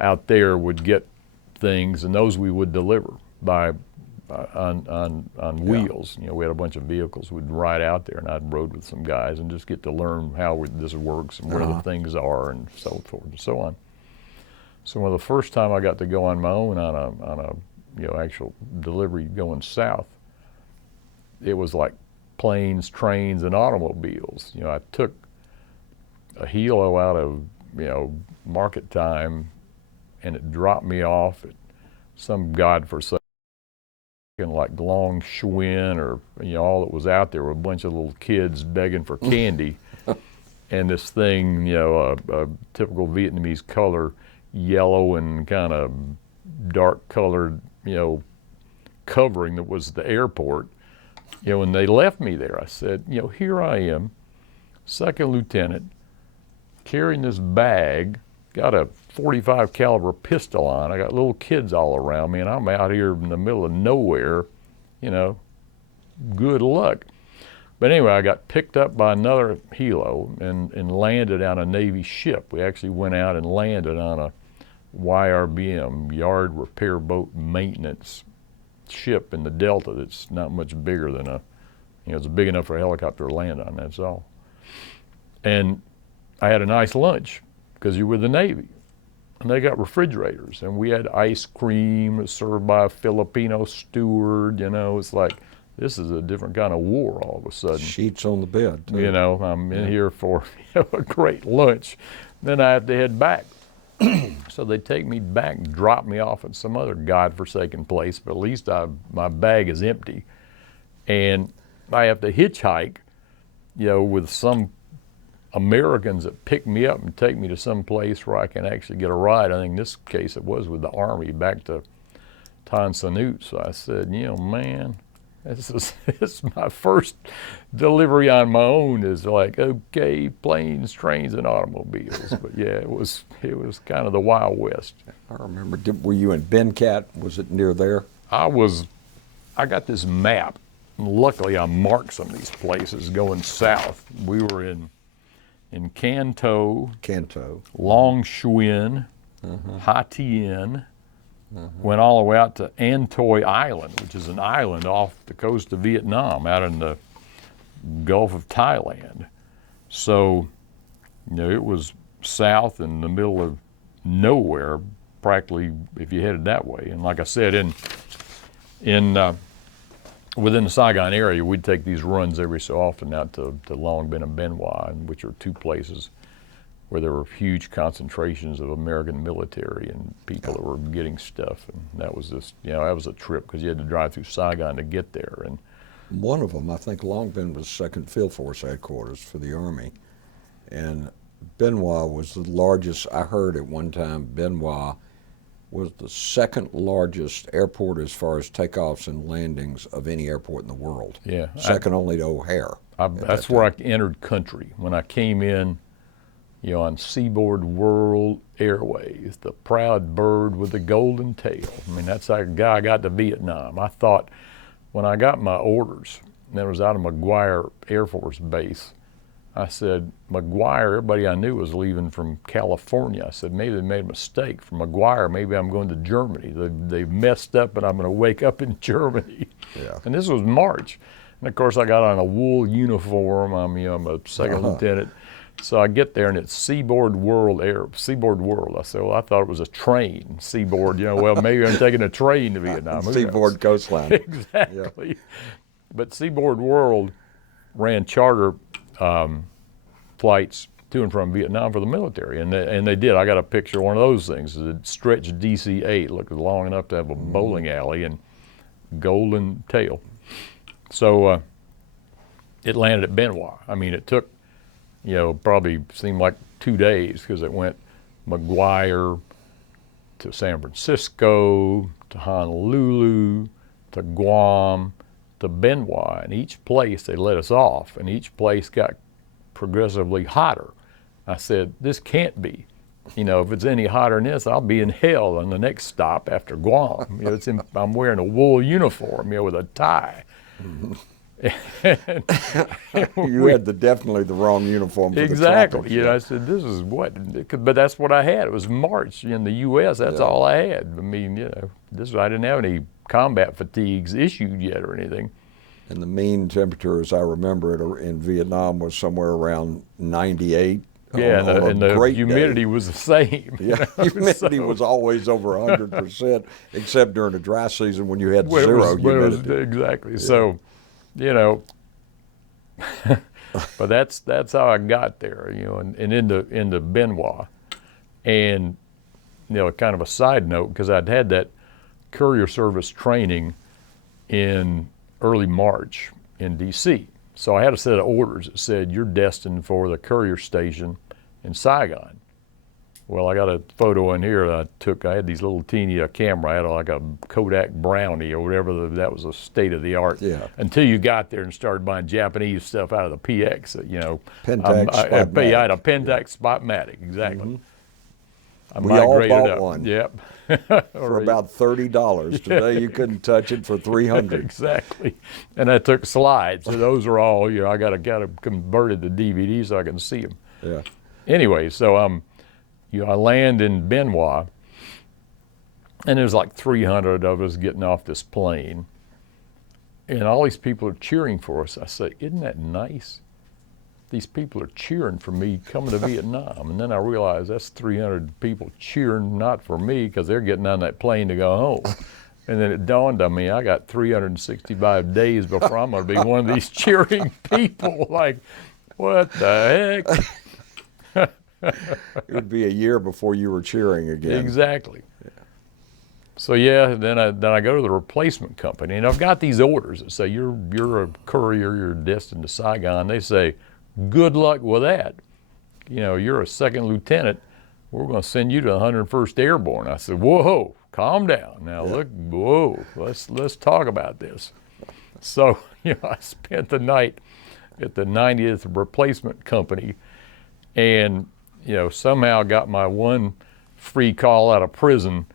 out there would get things, and those we would deliver on wheels. You know, we had a bunch of vehicles. We'd ride out there, and I'd rode with some guys and just get to learn how this works and where the things are and so forth and so on. So the first time I got to go on my own on a you know, actual delivery going south, it was like planes, trains, and automobiles. You know, I took a helo out of, you know, market time, and it dropped me off at some godforsaken, like Long Xuyen, or, you know, all that was out there were a bunch of little kids begging for candy. And this thing, you know, a typical Vietnamese color, yellow and kind of dark colored, you know, covering that was the airport, when they left me there, I said, here I am, second lieutenant, carrying this bag, got a .45 caliber pistol on. I got little kids all around me, and I'm out here in the middle of nowhere. Good luck. But anyway, I got picked up by another helo and landed on a Navy ship. We actually went out and landed on a YRBM, Yard Repair Boat Maintenance ship in the Delta that's not much bigger than it's big enough for a helicopter to land on, that's all. And I had a nice lunch because you're with the Navy. And they got refrigerators, and we had ice cream served by a Filipino steward. It's like, this is a different kind of war all of a sudden. Sheets on the bed, too. I'm in here for a great lunch. Then I have to head back. So they take me back and drop me off at some other godforsaken place, but at least my bag is empty. And I have to hitchhike, with some Americans that pick me up and take me to some place where I can actually get a ride. I think in this case it was with the Army back to Tan Son Nhut. So I said, man, this is my first delivery on my own. Is like, okay, planes, trains, and automobiles. But yeah, it was kind of the Wild West. I remember. Were you in Bencat? Was it near there? I got this map. Luckily, I marked some of these places going south. We were in Canto, Long Xuyen, Ha Tien, went all the way out to An Toi Island, which is an island off the coast of Vietnam, out in the Gulf of Thailand. So, it was south in the middle of nowhere, practically, if you headed that way. And like I said, within the Saigon area, we'd take these runs every so often out to Long Binh and Bien Hoa, which are two places where there were huge concentrations of American military and people that were getting stuff. And that was that was a trip because you had to drive through Saigon to get there. And one of them, I think Long Binh was 2nd Field Force headquarters for the Army. And Bien Hoa was the largest, I heard at one time, Bien Hoa was the 2nd largest airport as far as takeoffs and landings of any airport in the world. Yeah. Second only to O'Hare. That's where I entered country. When I came in, on Seaboard World Airways, the proud bird with the golden tail. I mean, that's how I got to Vietnam. I thought when I got my orders, and it was out of McGuire Air Force Base, I said, McGuire, everybody I knew was leaving from California. I said, maybe they made a mistake. From McGuire, maybe I'm going to Germany. They messed up and I'm going to wake up in Germany. Yeah. And this was March. And of course, I got on a wool uniform. I'm a second lieutenant. So I get there and it's Seaboard World. I said, well, I thought it was a train, Seaboard. Well, maybe I'm taking a train to Vietnam. Seaboard Coastline. Exactly. Yeah. But Seaboard World ran charter flights to and from Vietnam for the military, and they did. I got a picture of one of those things. It stretched DC-8, looked long enough to have a bowling alley and golden tail. So it landed at Bien Hoa. I mean, it took, probably seemed like 2 days because it went McGuire to San Francisco, to Honolulu, to Guam, to Bien Hoa, and each place they let us off, and each place got progressively hotter. I said, this can't be. If it's any hotter than this, I'll be in hell on the next stop after Guam. I'm wearing a wool uniform, with a tie. You had definitely the wrong uniform for exactly. the tropics. I said, this is what, but that's what I had. It was March in the U.S. That's all I had. I mean, I didn't have any combat fatigues issued yet or anything. And the mean temperature, as I remember it, in Vietnam was somewhere around 98. Yeah, and the humidity was the same. Yeah, humidity was always over 100%, except during the dry season when you had zero humidity. Exactly. Yeah. So, but that's how I got there, and into Bien Hoa. And, kind of a side note, because I'd had that courier service training in early March in D.C. So I had a set of orders that said, you're destined for the courier station in Saigon. Well, I got a photo in here that I took. I had these little teeny camera. I had like a Kodak Brownie or whatever. That was a state of the art. Yeah. Until you got there and started buying Japanese stuff out of the PX. You know. Pentax Spotmatic. I had a Pentax Spotmatic, exactly. We all migrated bought up. one. Yep. For about $30. Today you couldn't touch it for $300. Exactly. And I took slides. So those are all, you know, I got to converted to DVD so I can see them. Yeah. Anyway, so you know, I land in Benoit, and there's like 300 of us getting off this plane, and all these people are cheering for us. I say, isn't that nice? These people are cheering for me coming to Vietnam. And then I realized that's 300 people cheering not for me because they're getting on that plane to go home. And then it dawned on me, I got 365 days before I'm going to be one of these cheering people. Like, what the heck? It would be a year before you were cheering again. Exactly. Yeah. So yeah, then I go to the replacement company, and I've got these orders that say you're a courier, you're destined to Saigon. They say, good luck with that. You know, you're a second lieutenant. We're going to send you to the 101st Airborne. I said, whoa, calm down. Now look, whoa, let's talk about this. So, you know, I spent the night at the 90th replacement company, and you know, somehow got my one free call out of prison,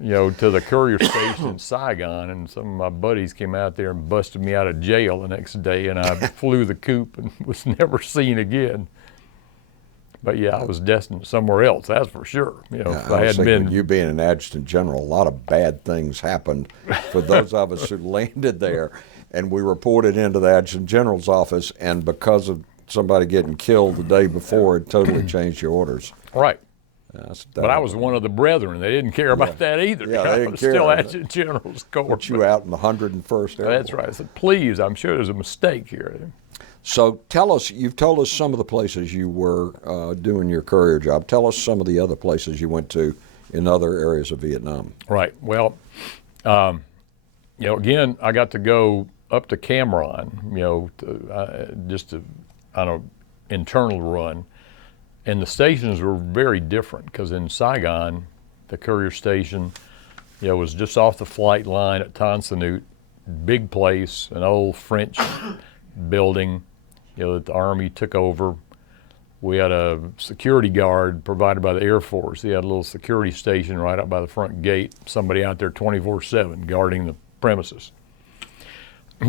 you know, to the courier station in Saigon, and some of my buddies came out there and busted me out of jail the next day, and I flew the coop and was never seen again. But yeah, I was destined somewhere else, that's for sure. You know, Yeah, if I hadn't thinking, been you being an adjutant general, a lot of bad things happened for those of us who landed there, and we reported into the adjutant general's office, and because of somebody getting killed the day before, it totally changed your orders. right. But I was one of the brethren. They didn't care about that either. Yeah, they I didn't was care. still adjutant general's corps. Put you out in the 101st Airborne. That's right. I said, please, I'm sure there's a mistake here. So tell us, you've told us some of the places you were doing your courier job. Tell us some of the other places you went to in other areas of Vietnam. Right. Well, you know, again, I got to go up to Cam Ranh, you know, on an internal run. And the stations were very different because in Saigon, the courier station, you know, was just off the flight line at Tan Son Nhut, big place, an old French building, you know, that the Army took over. We had a security guard provided by the Air Force. He had a little security station right up by the front gate, somebody out there 24/7 guarding the premises.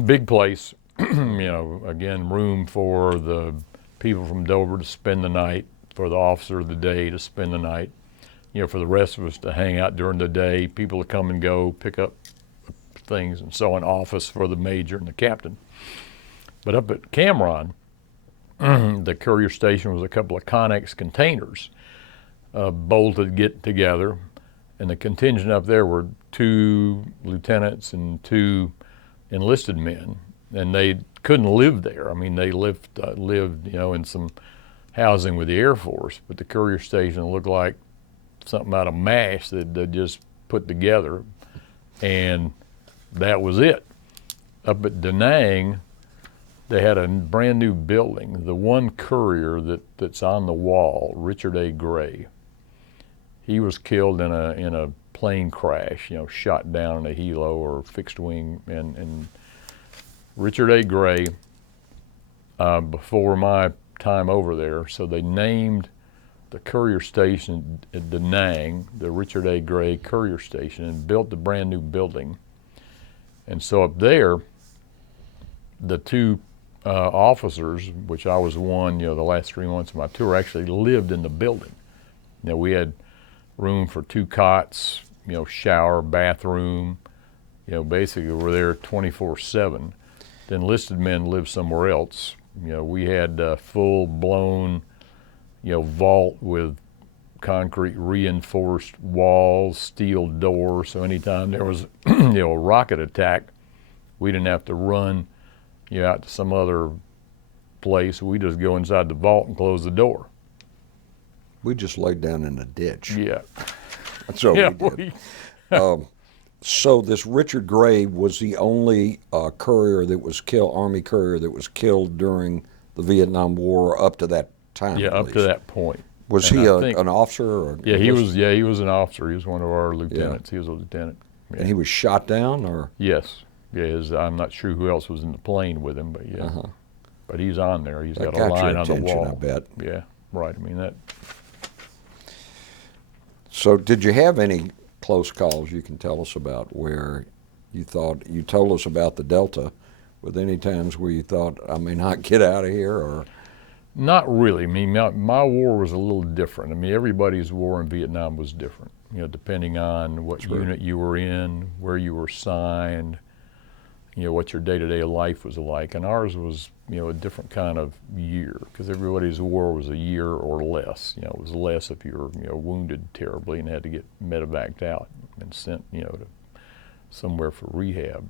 Big place, you know, again, room for the people from Dover to spend the night, for the officer of the day to spend the night, you know, for the rest of us to hang out during the day, people to come and go, pick up things and so on, office for the major and the captain. But up at Cam Ranh, the courier station was a couple of Connex containers bolted get together, and the contingent up there were 2 lieutenants and 2 enlisted men, and they couldn't live there. I mean, they lived, you know, in some housing with the Air Force, but the courier station looked like something out of MASH that they just put together, and that was it. Up at DaNang, they had a brand new building. The one courier that's on the wall, Richard A. Gray, he was killed in a plane crash, you know, shot down in a helo or fixed wing, and Richard A. Gray, before my time over there, so they named the courier station at DaNang, the Richard A. Gray Courier Station, and built the brand new building. And so up there, the 2 officers, which I was one, you know, the last 3 months of my tour, actually lived in the building. You know, we had room for 2 cots, you know, shower, bathroom, you know, basically we're there 24/7. The enlisted men lived somewhere else. You know, we had full-blown, you know, vault with concrete reinforced walls, steel doors, so anytime there was, you know, a rocket attack, we didn't have to run, you know, out to some other place. We just go inside the vault and close the door. We just laid down in a ditch. Yeah. That's what Yeah, we did. So this Richard Gray was the only courier that was killed, Army courier that was killed during the Vietnam War up to that time. Yeah, at up least. to that point. Was And he I think- an officer? Or Yeah, he was. Yeah, he was an officer. He was one of our lieutenants. He was a lieutenant. Yeah. And he was shot down, or? Yes. Yeah, I'm not sure who else was in the plane with him, but yeah. But he's on there. He's That got a got line your on the attention, wall. I bet. Yeah, right. I mean that. So did you have any close calls you can tell us about where you thought, you told us about the Delta, with any times where you thought, I may not get out of here, or? Not really. I mean, my war was a little different. I mean, everybody's war in Vietnam was different, you know, depending on what unit you were in, where you were assigned, you know, what your day-to-day life was like. And ours was, you know, a different kind of year, because everybody's war was a year or less. You know, it was less if you were, you know, wounded terribly and had to get medevaced out and sent, you know, to somewhere for rehab.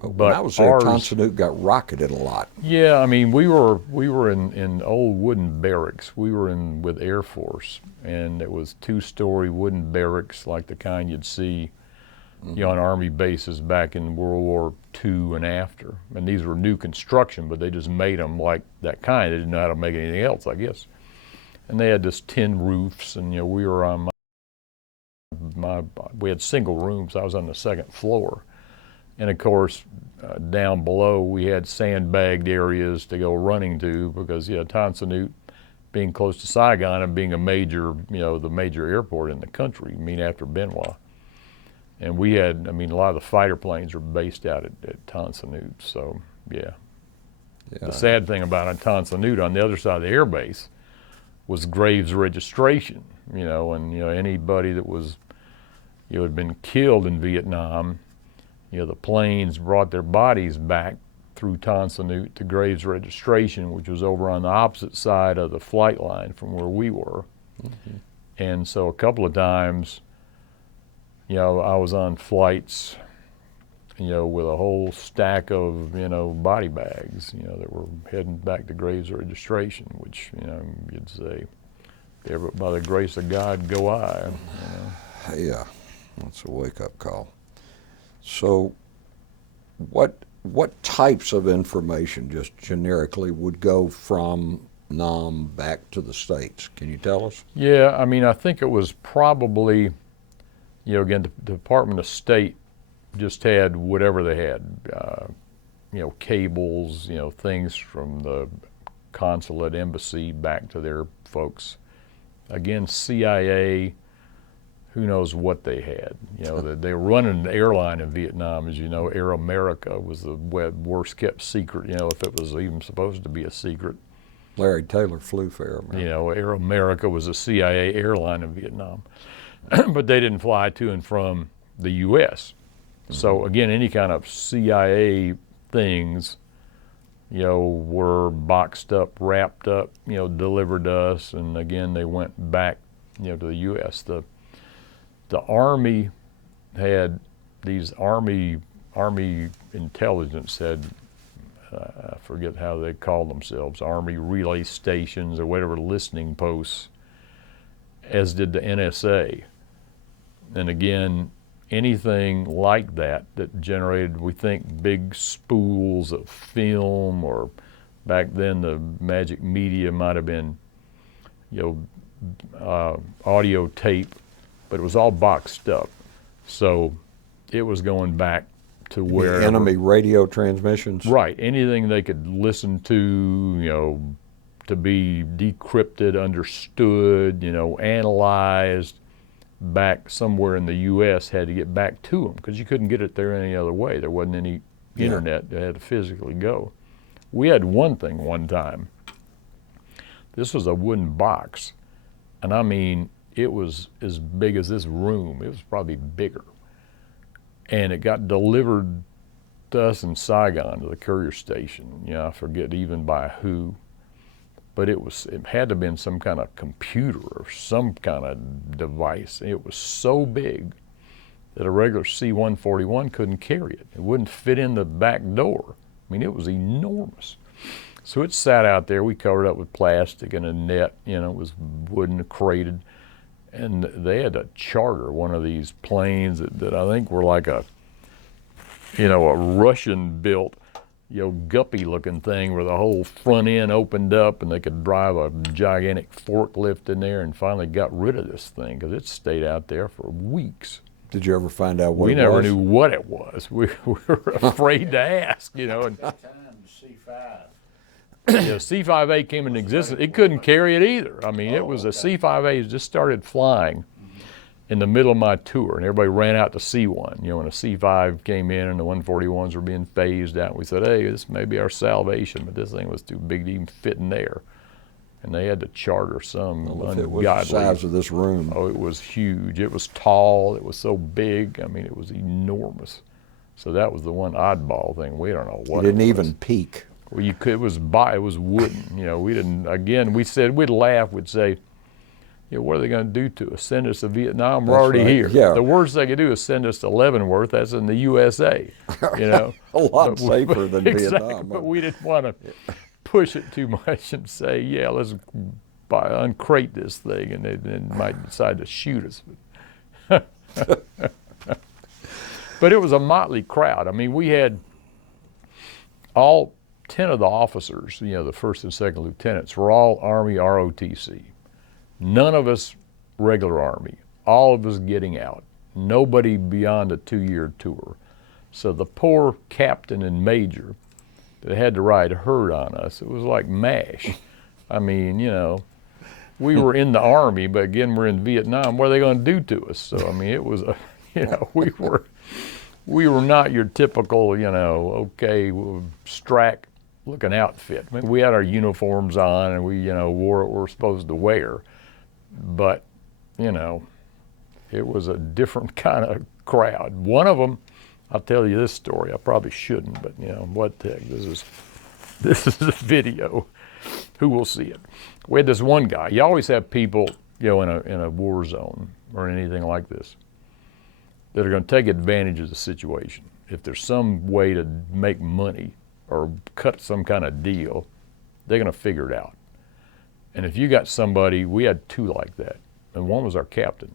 But when I was there, ours- Tan Son Nhut got rocketed a lot. Yeah, I mean, we were in old wooden barracks. We were in with Air Force, and it was 2-story wooden barracks like the kind you'd see, you know, on Army bases back in World War II and after. And these were new construction, but they just made them like that kind. They didn't know how to make anything else, I guess. And they had just tin roofs, and you know, we were on we had single rooms. I was on the 2nd floor. And of course, down below, we had sandbagged areas to go running to, because, yeah, Tan Son Nhut, being close to Saigon and being a major, you know, the major airport in the country, I mean, after Benoit. And we had, I mean, a lot of the fighter planes are based out at Tan Son Nhut, so, yeah. The sad thing about Tan Son Nhut, on the other side of the air base, was Graves registration, you know, and, you know, anybody that was, you know, had been killed in Vietnam, you know, the planes brought their bodies back through Tan Son Nhut to Graves registration, which was over on the opposite side of the flight line from where we were. And so a couple of times, you know, I was on flights, you know, with a whole stack of, you know, body bags, you know, that were heading back to Graves registration, which, you know, you'd say, ever by the grace of God go I. You know. Yeah, that's a wake-up call. So what types of information, just generically, would go from Nam back to the States? Can you tell us? Yeah, I mean, I think it was probably, you know, again, the Department of State just had whatever they had, you know, cables, you know, things from the consulate, embassy back to their folks. Again, CIA, who knows what they had. You know, they were running an airline in Vietnam, as you know. Air America was the worst kept secret, you know, if it was even supposed to be a secret. Larry Taylor flew for Air America. You know, Air America was a CIA airline in Vietnam. But they didn't fly to and from the U.S. So again, any kind of CIA things, you know, were boxed up, wrapped up, you know, delivered to us, and again, they went back, you know, to the U.S. The Army had these Army intelligence had, I forget how they called themselves, Army relay stations or whatever, listening posts, as did the NSA. And again, anything like that generated, we think, big spools of film, or back then the magic media might have been, you know, audio tape, but it was all boxed up. So it was going back to where enemy radio transmissions. Right, anything they could listen to, you know, to be decrypted, understood, you know, analyzed back somewhere in the U.S. had to get back to them, because you couldn't get it there any other way. There wasn't any internet. It had to physically go. We had one thing one time. This was a wooden box, and I mean, it was as big as this room. It was probably bigger. And it got delivered to us in Saigon, to the courier station. You know, I forget even by who, but it had to have been some kind of computer or some kind of device. It was so big that a regular C-141 couldn't carry it. It wouldn't fit in the back door. I mean, it was enormous. So it sat out there. We covered it up with plastic and a net, you know, it was wooden, crated. And they had to charter one of these planes that I think were like a, you know, a Russian built, guppy-looking thing where the whole front end opened up and they could drive a gigantic forklift in there, and finally got rid of this thing because it stayed out there for weeks. Did you ever find out what We it never was? knew what it was. We were afraid to ask, And C-5A came into existence. It couldn't carry it either. I mean, it was a C-5A just started flying in the middle of my tour, and everybody ran out to see one. When a C-5 came in and the 141s were being phased out, we said, hey, this may be our salvation, but this thing was too big to even fit in there. And they had to charter some ungodly. It was the size of this room. Oh, it was huge. It was tall. It was so big. I mean, it was enormous. So that was the one oddball thing. We don't know what It didn't was. even peak. Well, it was wooden. We didn't. Again, we said we'd laugh. We'd say, what are they going to do to us? Send us to Vietnam? We're already right. here. Yeah. The worst they could do is send us to Leavenworth. That's in the USA. A lot safer than exactly, Vietnam. But we didn't want to push it too much and say, yeah, let's uncrate this thing, and they might decide to shoot us. But it was a motley crowd. I mean, we had all 10 of the officers, the first and second lieutenants, were all Army ROTC. None of us regular Army. All of us getting out. Nobody beyond a 2-year tour. So the poor captain and major that had to ride herd on us, it was like MASH. I mean, we were in the Army, but again, we're in Vietnam. What are they going to do to us? So, I mean, it was, we were not your typical, strack looking outfit. I mean, we had our uniforms on and we, wore what we're supposed to wear. But, it was a different kind of crowd. One of them, I'll tell you this story. I probably shouldn't, but what the heck? This is a video. Who will see it? We had this one guy. You always have people, in a war zone or anything like this, that are going to take advantage of the situation. If there's some way to make money or cut some kind of deal, they're going to figure it out. And if you got somebody, we had 2 like that, and one was our captain.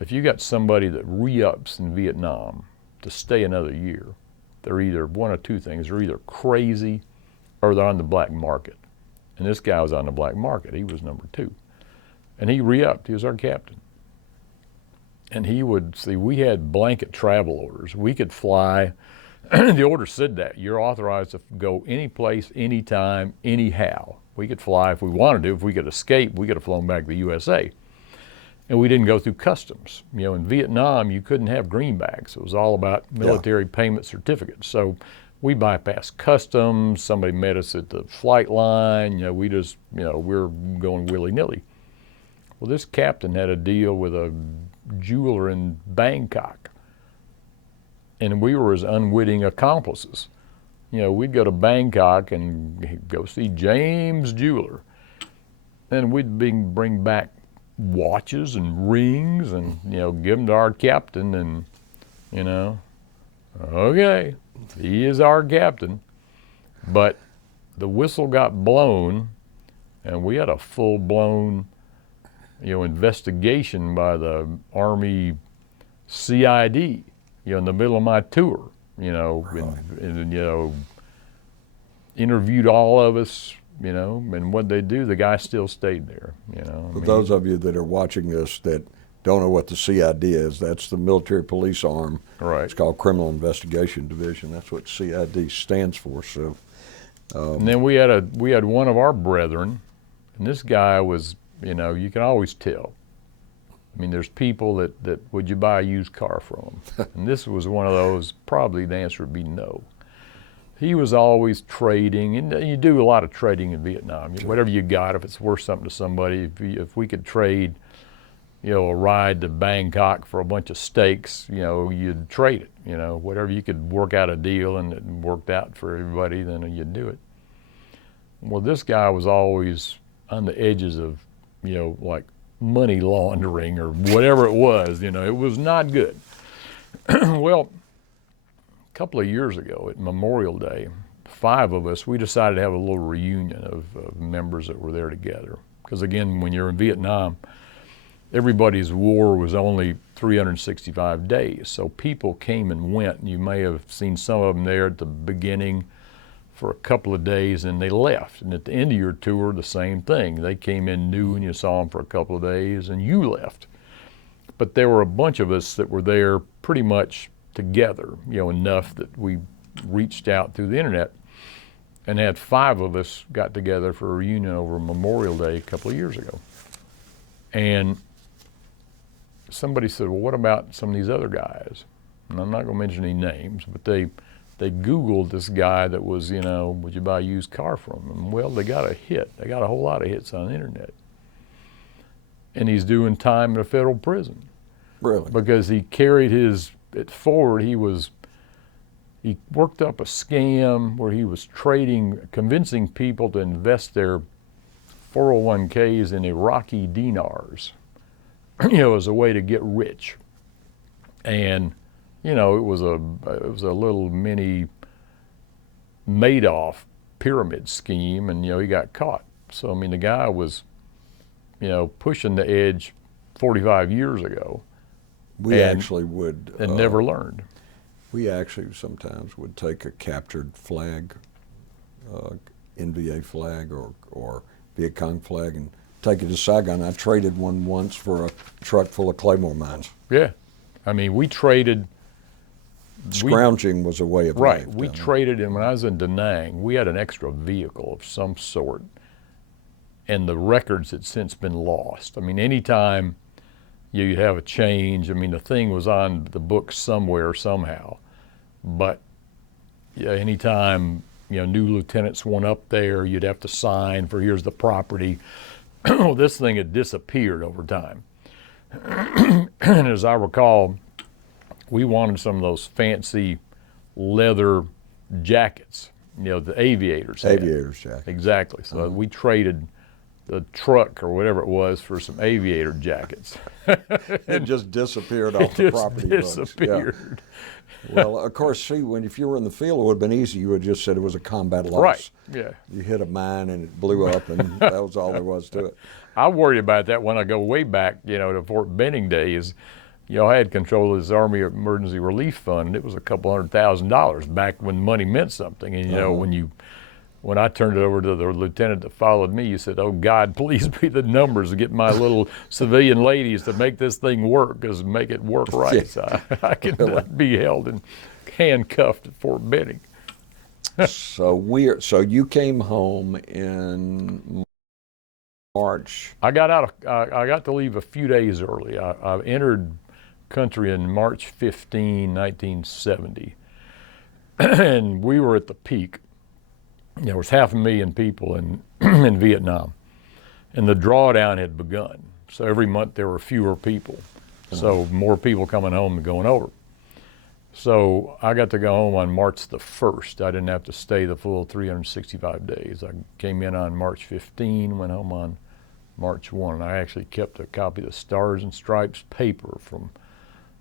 If you got somebody that re-ups in Vietnam to stay another year, they're either one of 2 things. They're either crazy or they're on the black market. And this guy was on the black market. He was number 2. And he re-upped. He was our captain. And he would, we had blanket travel orders. We could fly. The order said that. You're authorized to go any place, anytime, anyhow. We could fly if we wanted to. If we could escape, we could have flown back to the USA. And we didn't go through customs. In Vietnam, you couldn't have greenbacks. It was all about military payment certificates. So we bypassed customs. Somebody met us at the flight line. We just, we're going willy-nilly. Well, this captain had a deal with a jeweler in Bangkok. And we were his unwitting accomplices. We'd go to Bangkok and go see James Jeweler. And we'd bring back watches and rings and, give them to our captain and, okay, he is our captain. But the whistle got blown and we had a full-blown, investigation by the Army CID, in the middle of my tour, and interviewed all of us, and what they do, the guy still stayed there, For those of you that are watching this that don't know what the CID is, that's the military police arm. Right. It's called Criminal Investigation Division. That's what CID stands for. So, and then we had one of our brethren, and this guy was, you can always tell. I mean, there's people that would you buy a used car from them? And this was one of those, probably the answer would be no. He was always trading, and you do a lot of trading in Vietnam. Whatever you got, if it's worth something to somebody, if we could trade, a ride to Bangkok for a bunch of steaks, you'd trade it. Whatever you could work out a deal and it worked out for everybody, then you'd do it. Well, this guy was always on the edges of, like money laundering or whatever it was. It was not good. Well, a couple of years ago at Memorial Day, 5 of us, we decided to have a little reunion of members that were there together. Because again, when you're in Vietnam, everybody's war was only 365 days. So people came and went. And you may have seen some of them there at the beginning, for a couple of days and they left. And at the end of your tour, the same thing. They came in new and you saw them for a couple of days and you left. But there were a bunch of us that were there pretty much together, enough that we reached out through the internet and had 5 of us got together for a reunion over Memorial Day a couple of years ago. And somebody said, well, what about some of these other guys? And I'm not going to mention any names, but they Googled this guy that was, would you buy a used car from him? Well, they got a hit. They got a whole lot of hits on the internet. And he's doing time in a federal prison. Really? Because he carried it forward. He worked up a scam where he was convincing people to invest their 401ks in Iraqi dinars, as a way to get rich. And it was a little mini Madoff pyramid scheme, and he got caught. So the guy was pushing the edge 45 years ago. We actually would and never learned. We actually sometimes would take a captured flag, NVA flag or Viet Cong flag, and take it to Saigon. I traded one once for a truck full of Claymore mines. Yeah, we traded. Scrounging was a way of life. Right, we traded, and when I was in DaNang, we had an extra vehicle of some sort, and the records had since been lost. Anytime you have a change, the thing was on the books somewhere, somehow, but anytime, new lieutenants went up there, you'd have to sign for here's the property. This thing had disappeared over time. And as I recall, we wanted some of those fancy leather jackets, the aviators. Aviators jackets. Exactly. So we traded the truck or whatever it was for some aviator jackets. It just disappeared off the property books. Disappeared. Yeah. Well, of course, see, if you were in the field, it would have been easy. You would have just said it was a combat loss. Right, yeah. You hit a mine and it blew up, and that was all there was to it. I worry about that when I go way back, to Fort Benning days. I had control of this Army Emergency Relief Fund, and it was a couple $100,000 back when money meant something. And when I turned it over to the lieutenant that followed me, you said, "Oh God, please be the numbers to get my little civilian ladies to make this thing work, because make it work right." Yeah. So I cannot be held and handcuffed at Fort Benning. So you came home in March. I got to leave a few days early. I entered country in March 15, 1970, and we were at the peak. There was 500,000 people in Vietnam, and the drawdown had begun. So every month there were fewer people, so more people coming home than going over. So I got to go home on March the 1st. I didn't have to stay the full 365 days. I came in on March 15, went home on March 1. And I actually kept a copy of the Stars and Stripes paper from,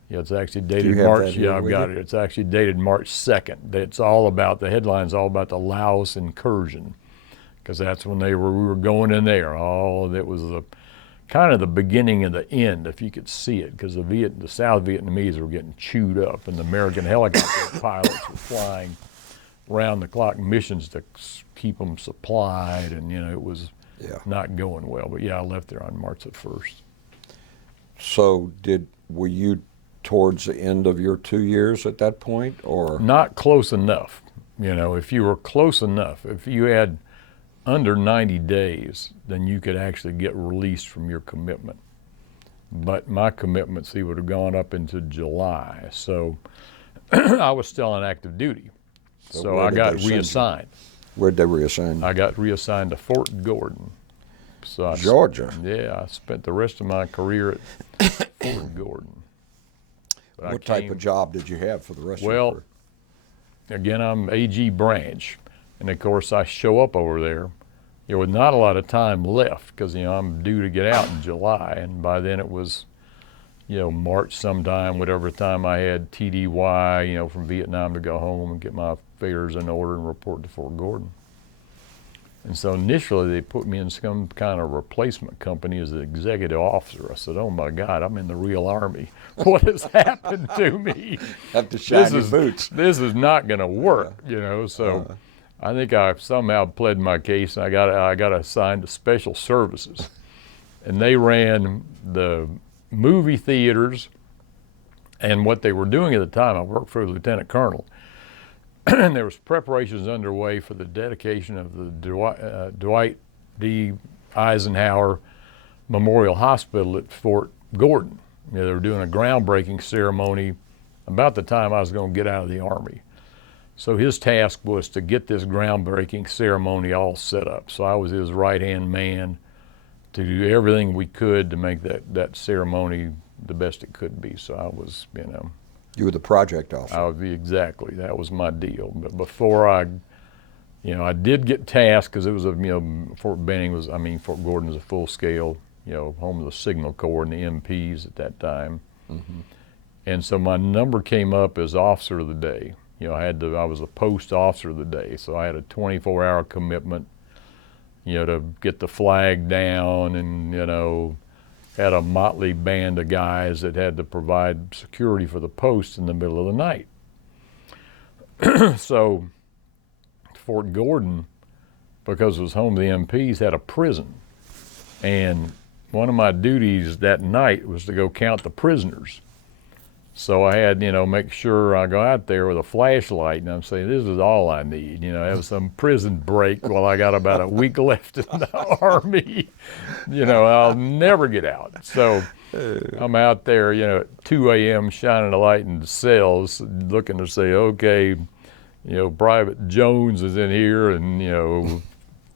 it's actually dated March. Yeah, I've got it. It's actually dated March 2nd. It's all about, the headline's all about the Laos incursion, because that's when we were going in there. It was kind of the beginning of the end, if you could see it, because the South Vietnamese were getting chewed up, and the American helicopter pilots were flying round-the-clock missions to keep them supplied, and it was not going well. But I left there on March the 1st. So were you towards the end of your 2 years at that point, or? Not close enough. If you were close enough, if you had under 90 days, then you could actually get released from your commitment. But my commitment, would have gone up into July. So I was still on active duty. So I got reassigned. Where'd they reassign you? I got reassigned to Fort Gordon. So Georgia? Yeah, I spent the rest of my career at Fort Gordon. But what type of job did you have for the rest of your career? Well, again, I'm AG branch. And of course, I show up over there, with not a lot of time left, because I'm due to get out in July, and by then it was, March sometime, whatever time I had TDY, from Vietnam to go home and get my affairs in order and report to Fort Gordon. And so initially they put me in some kind of replacement company as an executive officer. I said, "Oh my God, I'm in the real Army. What has happened to me? Have to shine your boots. This is not going to work, So I think I somehow pled my case, and I got assigned to special services, and they ran the movie theaters. And what they were doing at the time, I worked for a lieutenant colonel, and there was preparations underway for the dedication of the Dwight D. Eisenhower Memorial Hospital at Fort Gordon. You know, they were doing a groundbreaking ceremony about the time I was going to get out of the Army. So his task was to get this groundbreaking ceremony all set up. So I was his right-hand man to do everything we could to make that ceremony the best it could be. So I was, you know. You were the project officer. I would be, exactly, that was my deal. But before I did get tasked, because it was Fort Gordon was a full-scale, home of the Signal Corps and the MPs at that time. Mm-hmm. And so my number came up as officer of the day. I was a post officer of the day, so I had a 24-hour commitment, to get the flag down, and, had a motley band of guys that had to provide security for the post in the middle of the night. So Fort Gordon, because it was home of the MPs, had a prison. And one of my duties that night was to go count the prisoners. So I had, make sure I go out there with a flashlight, and I'm saying, this is all I need, have some prison break while I got about a week left in the Army. I'll never get out. So I'm out there, at 2 a.m. shining a light in the cells, looking to say, okay, Private Jones is in here, and,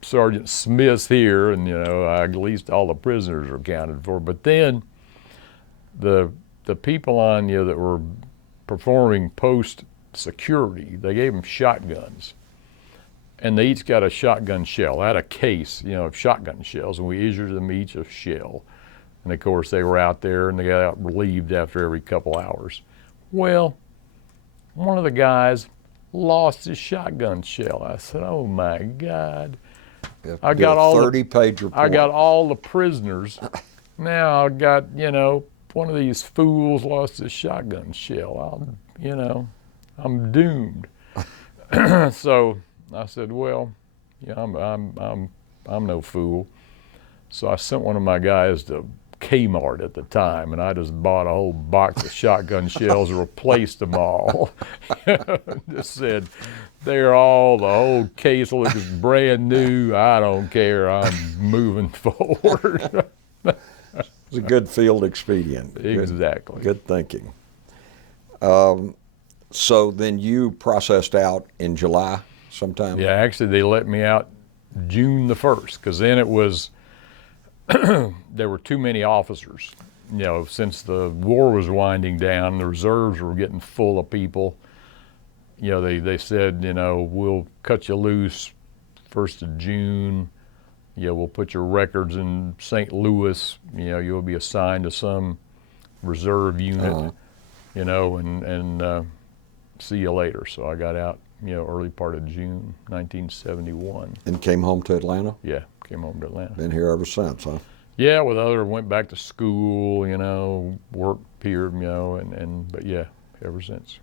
Sergeant Smith's here, and, at least all the prisoners are accounted for. But then the people on that were performing post security, they gave them shotguns, and they each got a shotgun shell. I had a case, of shotgun shells, and we issued them each a shell. And of course, they were out there, and they got out relieved after every couple hours. Well, one of the guys lost his shotgun shell. I said, "Oh my God!" I got all 30-page report. I got all the prisoners. Now I got one of these fools lost his shotgun shell. I'm doomed. So I said, well, I'm no fool. So I sent one of my guys to Kmart at the time, and I just bought a whole box of shotgun shells and replaced them all. Just said, the whole case looks brand new. I don't care. I'm moving forward. It's a good field expedient. Exactly. Good thinking. So then you processed out in July sometime? Yeah, actually they let me out June the 1st, because then it was, there were too many officers. Since the war was winding down, the reserves were getting full of people. They said, we'll cut you loose 1st of June. We'll put your records in St. Louis. You'll be assigned to some reserve unit, and see you later. So I got out, early part of June, 1971. And came home to Atlanta? Yeah, came home to Atlanta. Been here ever since, huh? Yeah, went back to school, worked here, but yeah, ever since.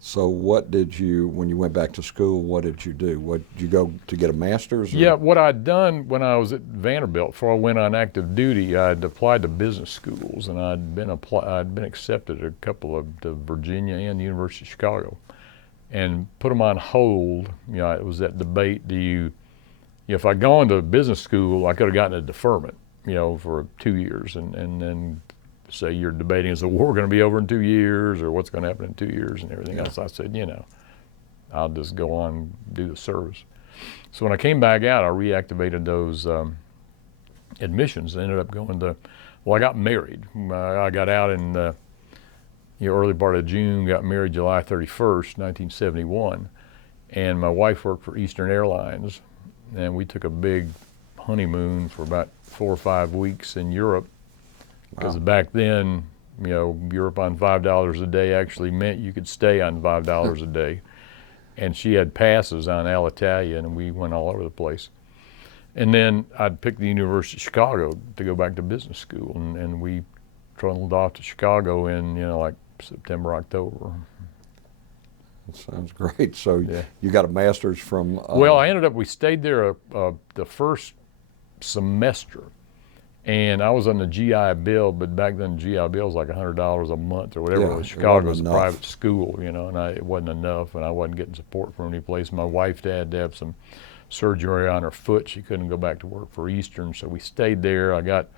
So what did you, when you went back to school, what did you do? What, did you go to get a master's? Or? Yeah, what I'd done when I was at Vanderbilt, before I went on active duty, I'd applied to business schools, and I'd been accepted at a couple of the Virginia and the University of Chicago, and put them on hold. It was that debate, if I'd gone to business school, I could have gotten a deferment, for 2 years, and then say you're debating, is the war going to be over in 2 years, or what's going to happen in 2 years, and everything else. I said, I'll just go on and do the service. So when I came back out, I reactivated those admissions. I ended up going to, I got married. I got out in the early part of June, got married July 31st, 1971, and my wife worked for Eastern Airlines, and we took a big honeymoon for about 4 or 5 weeks in Europe. Because back then, Europe on $5 a day actually meant you could stay on $5 a day. And she had passes on Alitalia, and we went all over the place. And then I'd picked the University of Chicago to go back to business school, and we trundled off to Chicago in, like September, October. That sounds great. So Yeah. you got a master's from... Well, we stayed there the first semester, and I was on the GI Bill, but back then the GI Bill was like $100 a month or whatever. Yeah, It was. it Chicago was wasn't a enough. private school, you know, and it wasn't enough, and I wasn't getting support from any place. My wife had to have some surgery on her foot. She couldn't go back to work for Eastern, so we stayed there. I got,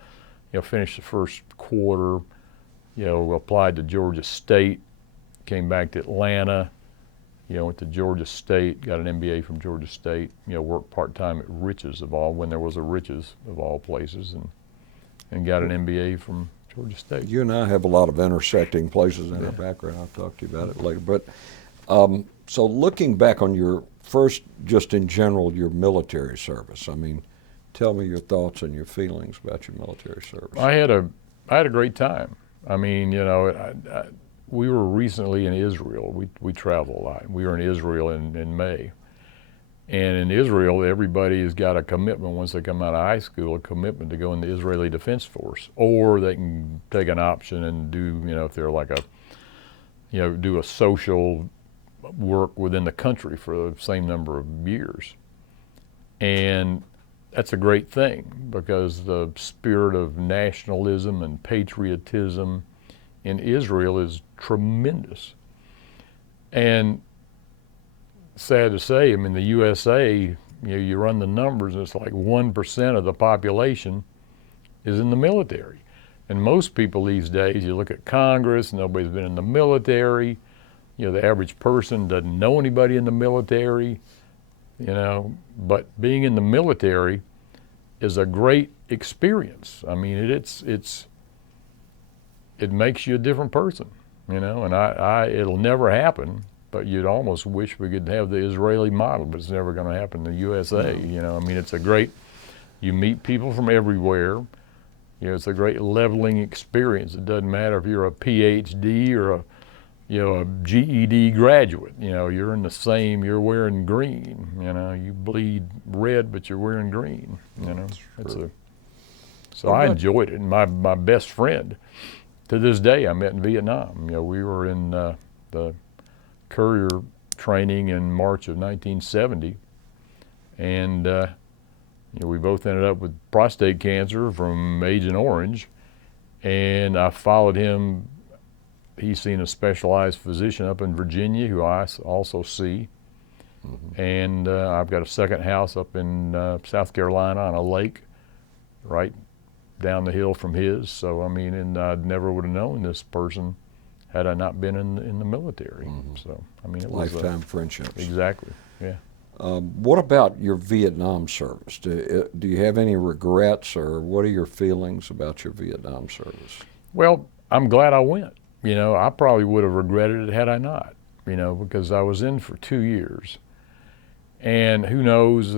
finished the first quarter, applied to Georgia State, came back to Atlanta, went to Georgia State, got an MBA from Georgia State, worked part-time at Riches when there was a Riches of all places, and got an MBA from Georgia State. You and I have a lot of intersecting places in our background. I'll talk to you about it later. But so looking back on your first, just in general, your military service, I mean, tell me your thoughts and your feelings about your military service. I had a great time. I mean, we were recently in Israel. We travel a lot. We were in Israel in May. And in Israel, everybody has got a commitment once they come out of high school, a commitment to go in the Israeli Defense Force, or they can take an option and do, if they're like do a social work within the country for the same number of years. And that's a great thing, because the spirit of nationalism and patriotism in Israel is tremendous. And sad to say, I mean, the USA, you run the numbers, and it's like 1% of the population is in the military. And most people these days, you look at Congress, nobody's been in the military. The average person doesn't know anybody in the military, but being in the military is a great experience. I mean, it makes you a different person, and it'll never happen, but you'd almost wish we could have the Israeli model, but it's never going to happen in the USA. No. I mean, it's a great, you meet people from everywhere. It's a great leveling experience. It doesn't matter if you're a PhD or a GED graduate. You're in the same, you're wearing green. You bleed red, but you're wearing green. So I enjoyed it. And my best friend, to this day, I met in Vietnam. We were in the Courier training in March of 1970, and we both ended up with prostate cancer from Agent Orange, and I followed him. He's seen a specialized physician up in Virginia who I also see, and I've got a second house up in South Carolina on a lake right down the hill from his. So I mean, and I never would have known this person had I not been in the military. So I mean, it was lifetime friendships. Exactly. Yeah. What about your Vietnam service? Do you have any regrets, or what are your feelings about your Vietnam service? Well, I'm glad I went. I probably would have regretted it had I not, because I was in for 2 years. And who knows,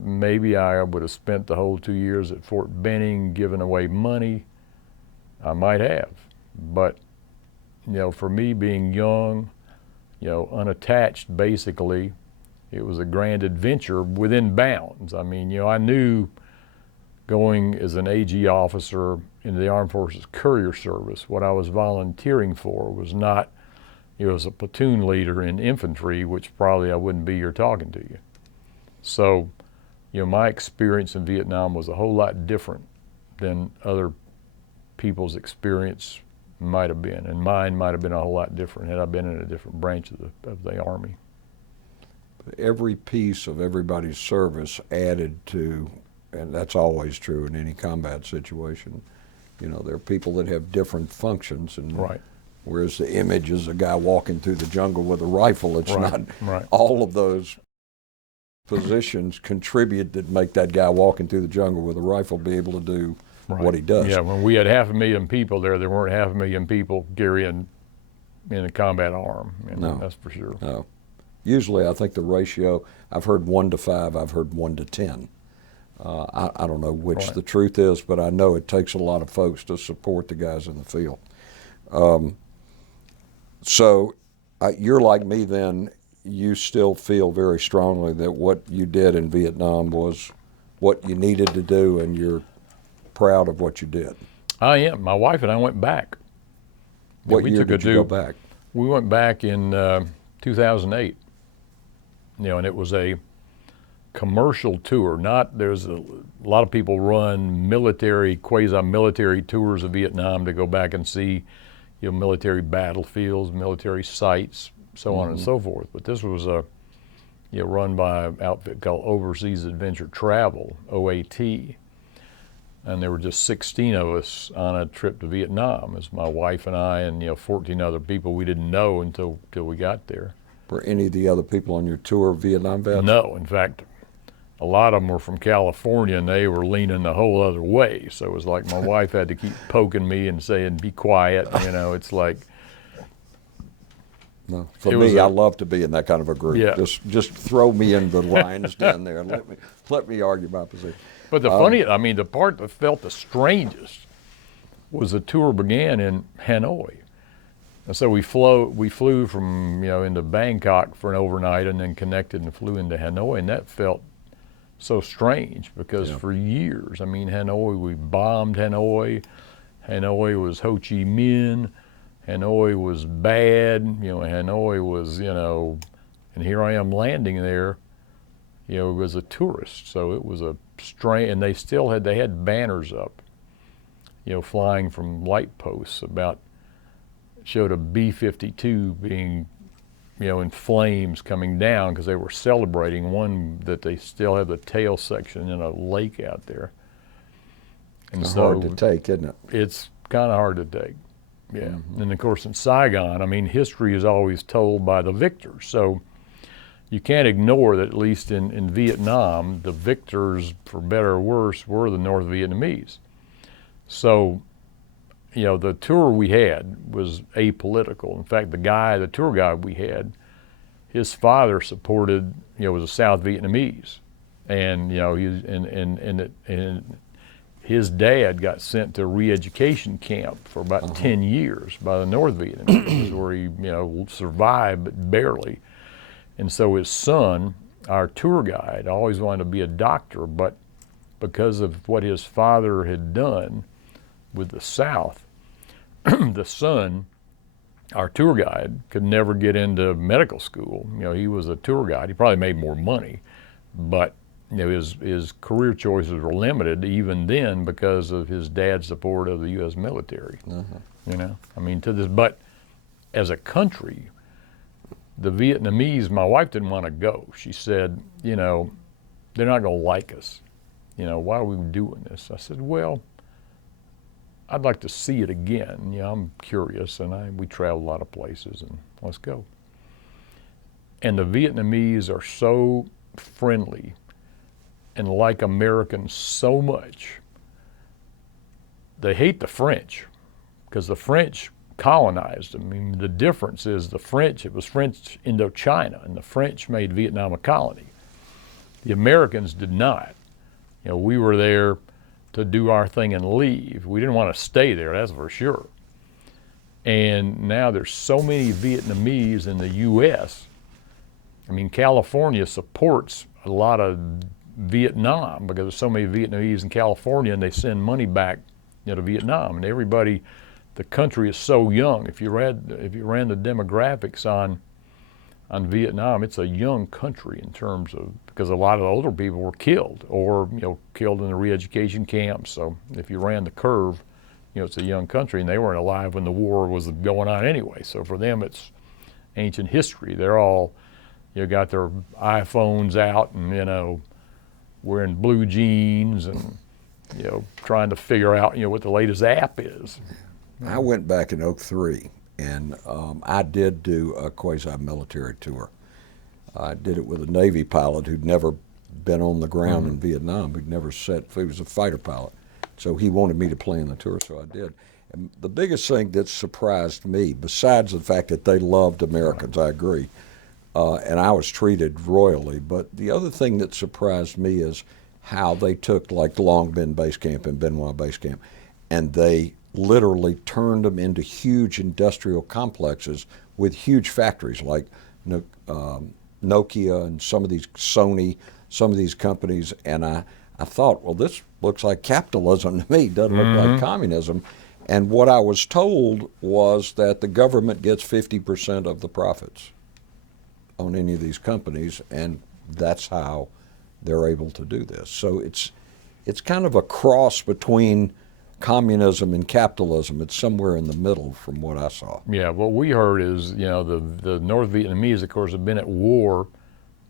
maybe I would have spent the whole 2 years at Fort Benning giving away money. I might have. But, for me being young, unattached basically, it was a grand adventure within bounds. I mean, I knew going as an AG officer into the Armed Forces Courier Service, what I was volunteering for was not, as a platoon leader in infantry, which probably I wouldn't be here talking to you. So, my experience in Vietnam was a whole lot different than other people's experience might have been, and mine might have been a whole lot different had I been in a different branch of the Army. Every piece of everybody's service added to, and that's always true in any combat situation, there are people that have different functions, and right. Whereas the image is a guy walking through the jungle with a rifle, it's right. not all of those positions contribute that make that guy walking through the jungle with a rifle be able to do what he does. Yeah, when we had 500,000 people there weren't 500,000 people carrying in a combat arm. No. That's for sure. No. Usually I think the ratio, I've heard 1 to 5, I've heard 1 to 10. I don't know which right. the truth is, but I know it takes a lot of folks to support the guys in the field. So you're like me then, you still feel very strongly that what you did in Vietnam was what you needed to do, and you're proud of what you did. I am. My wife and I went back. What year did you go back? We went back in 2008. And it was a commercial tour. There's a lot of people run military, quasi-military tours of Vietnam to go back and see, military battlefields, military sites, so on and so forth. But this was run by an outfit called Overseas Adventure Travel, OAT. And there were just 16 of us on a trip to Vietnam. It's my wife and I and 14 other people we didn't know until we got there. Were any of the other people on your tour Vietnam vets? No, in fact, a lot of them were from California, and they were leaning the whole other way. So it was like my wife had to keep poking me and saying, "Be quiet." It's like. No, for me, I love to be in that kind of a group. Yeah. Just throw me in the lion's den there and let me argue my position. But the the part that felt the strangest was the tour began in Hanoi. And so we flew from, into Bangkok for an overnight and then connected and flew into Hanoi, and that felt so strange because for years, Hanoi, we bombed Hanoi. Hanoi was Ho Chi Minh. Hanoi was bad. Hanoi was, and here I am landing there, as a tourist. So it was a strange, and they had banners up, flying from light posts showed a B-52 being, in flames coming down because they were celebrating one that they still have the tail section in a lake out there. And it's hard to take, isn't it? It's kind of hard to take, yeah. And of course in Saigon, history is always told by the victors. So you can't ignore that at least in Vietnam, the victors, for better or worse, were the North Vietnamese. So the tour we had was apolitical. In fact, the tour guide we had, his father supported, was a South Vietnamese, and his dad got sent to a re-education camp for about 10 years by the North Vietnamese, where he, survived but barely. And so his son, our tour guide, always wanted to be a doctor, but because of what his father had done with the South, the son, our tour guide, could never get into medical school. He was a tour guide. He probably made more money, but his career choices were limited even then because of his dad's support of the U.S. military. But as a country, the Vietnamese, my wife didn't want to go. She said, they're not going to like us. Why are we doing this? I said, well, I'd like to see it again. I'm curious, and we travel a lot of places, and let's go. And the Vietnamese are so friendly and like Americans so much. They hate the French because the French colonized them. The difference is it was French Indochina, and the French made Vietnam a colony. The Americans did not. We were there to do our thing and leave. We didn't want to stay there, that's for sure. And now there's so many Vietnamese in the U.S. California supports a lot of Vietnam because there's so many Vietnamese in California, and they send money back to Vietnam. And everybody, the country is so young. If you ran the demographics on Vietnam, it's a young country in terms of, because a lot of the older people were killed or killed in the re-education camps. So if you ran the curve, it's a young country, and they weren't alive when the war was going on anyway. So for them, it's ancient history. They're all got their iPhones out and wearing blue jeans and trying to figure out what the latest app is. I went back in '03. And I did do a quasi-military tour. I did it with a Navy pilot who'd never been on the ground in Vietnam. He'd never he was a fighter pilot. So he wanted me to play in the tour, so I did. And the biggest thing that surprised me, besides the fact that they loved Americans, I agree, and I was treated royally, but the other thing that surprised me is how they took like Long Binh Base Camp and Benoit Base Camp, and they literally turned them into huge industrial complexes with huge factories like Nokia and some of these Sony, some of these companies. And I thought, well, this looks like capitalism to me, doesn't look like communism. And what I was told was that the government gets 50% of the profits. on any of these companies, and that's how they're able to do this. So it's kind of a cross between communism and capitalism. It's somewhere in the middle from what I saw. Yeah, what we heard is, the North Vietnamese, of course, have been at war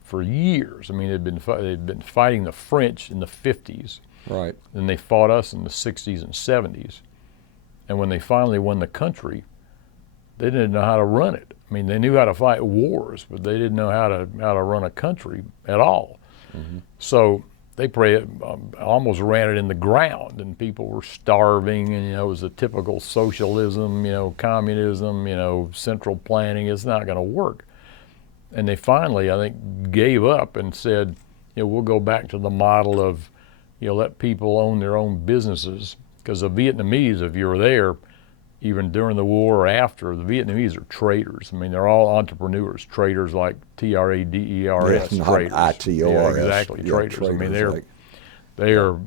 for years. I mean, they'd been fighting the French in the 50s. Right. And they fought us in the 60s and 70s. And when they finally won the country, they didn't know how to run it. I mean, they knew how to fight wars, but they didn't know how to run a country at all. Mm-hmm. So they almost ran it in the ground, and people were starving, and it was a typical socialism, communism, central planning. It's not going to work. And they finally, I think, gave up and said, we'll go back to the model of, let people own their own businesses. Because the Vietnamese, if you were there, even during the war or after, the Vietnamese are traders. I mean, they're all entrepreneurs, traders like traders, not traders. ITORS. Yeah, exactly, Yeah, traders. I mean, they are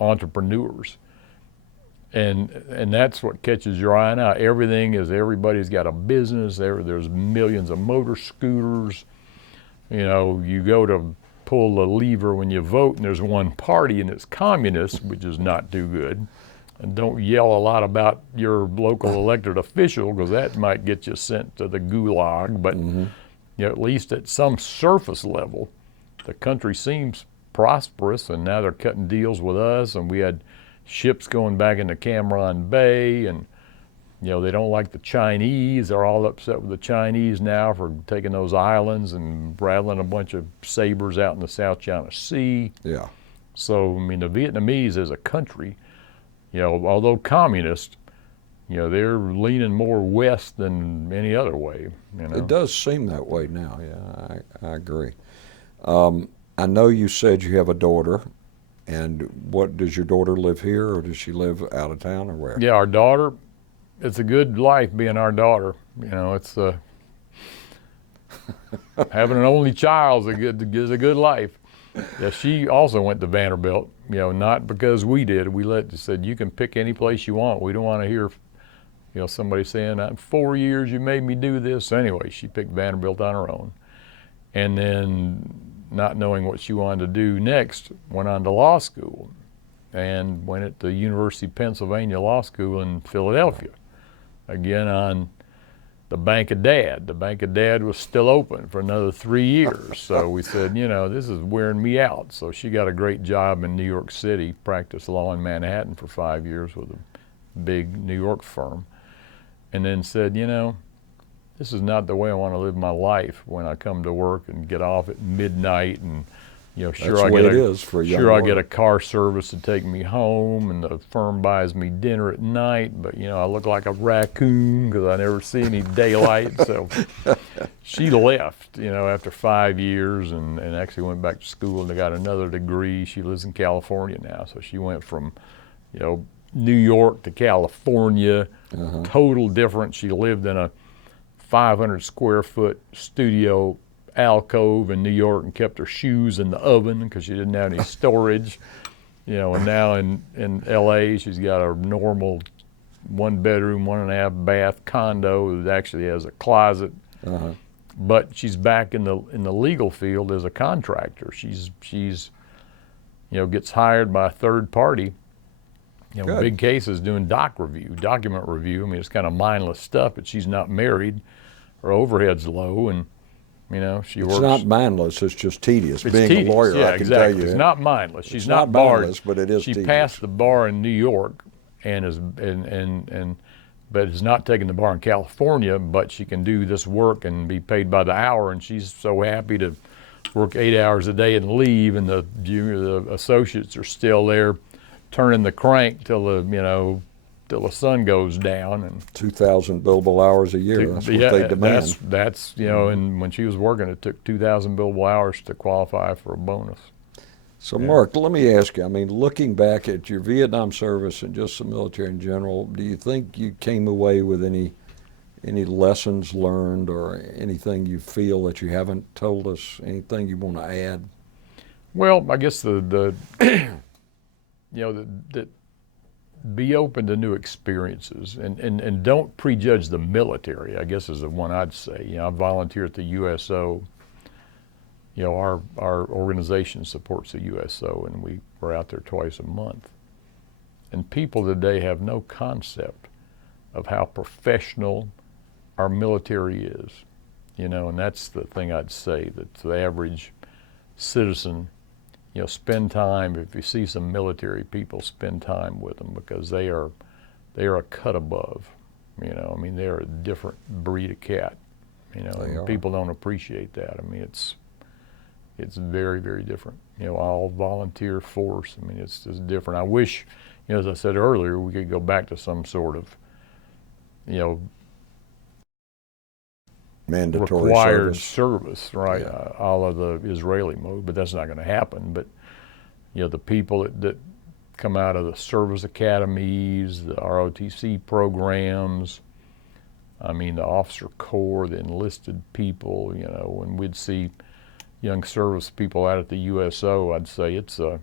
entrepreneurs. And that's what catches your eye now. Everybody's got a business. There's millions of motor scooters. You go to pull the lever when you vote, and there's one party, and it's communist, which is not too good. And don't yell a lot about your local elected official, because that might get you sent to the gulag. But at least at some surface level, the country seems prosperous, and now they're cutting deals with us, and we had ships going back into Cam Ranh Bay, and they don't like the Chinese. They're all upset with the Chinese now for taking those islands and rattling a bunch of sabers out in the South China Sea. Yeah. So, I mean, the Vietnamese as a country, although communist, they're leaning more west than any other way. It does seem that way now. Yeah, I agree. I know you said you have a daughter. And does your daughter live here, or does she live out of town, or where? Yeah, our daughter, it's a good life being our daughter. It's having an only child is a good life. Yeah, she also went to Vanderbilt, not because we did. We said, you can pick any place you want. We don't want to hear, somebody saying, in 4 years you made me do this. So anyway, she picked Vanderbilt on her own. And then, not knowing what she wanted to do next, went on to law school and went at the University of Pennsylvania Law School in Philadelphia, again on the Bank of Dad. The Bank of Dad was still open for another 3 years. So we said, this is wearing me out. So she got a great job in New York City, practiced law in Manhattan for 5 years with a big New York firm, and then said, this is not the way I want to live my life when I come to work and get off at midnight, and That's the way it is for a young I lawyer. get a car service to take me home, and the firm buys me dinner at night, but I look like a raccoon because I never see any daylight. So she left, after 5 years, and actually went back to school and got another degree. She lives in California now, so she went from New York to California, total difference. She lived in a 500 square foot studio alcove in New York and kept her shoes in the oven because she didn't have any storage. And now in LA, she's got a normal 1-bedroom, 1.5 bath condo that actually has a closet. But she's back in the legal field as a contractor. She's gets hired by a third party. Big cases doing document review. I mean, it's kind of mindless stuff, but she's not married. Her overhead's low, and she works. It's not mindless. It's just tedious. It's Being tedious. a lawyer, Yeah, I can exactly. tell you. It's not mindless. She's It's not not barred. mindless, but it is She tedious. passed the bar in New York, but is not taking the bar in California. But she can do this work and be paid by the hour, and she's so happy to work 8 hours a day and leave, and the associates are still there, turning the crank till the sun goes down. And 2,000 billable hours a year. That's what they demand. That's and when she was working, it took 2,000 billable hours to qualify for a bonus. So, Mark, let me ask you, looking back at your Vietnam service and just the military in general, do you think you came away with any lessons learned or anything you feel that you haven't told us, anything you want to add? Well, I guess the be open to new experiences, and don't prejudge the military, I guess is the one I'd say. You know, I volunteer at the USO. You know, our organization supports the USO, and we're out there twice a month. And people today have no concept of how professional our military is. You know, and that's the thing I'd say, that the average citizen, you know, spend time, if you see some military people, spend time with them, because they are a cut above. You know, I mean, they're a different breed of cat. You know, and people don't appreciate that. I mean, it's very, very different. You know, all volunteer force, I mean, it's just different. I wish, you know, as I said earlier, we could go back to some sort of, you know, mandatory required service, right? Yeah. A la the Israeli mode, but that's not going to happen. But you know, the people that come out of the service academies, the ROTC programs, I mean, the officer corps, the enlisted people. You know, when we'd see young service people out at the USO, I'd say it's a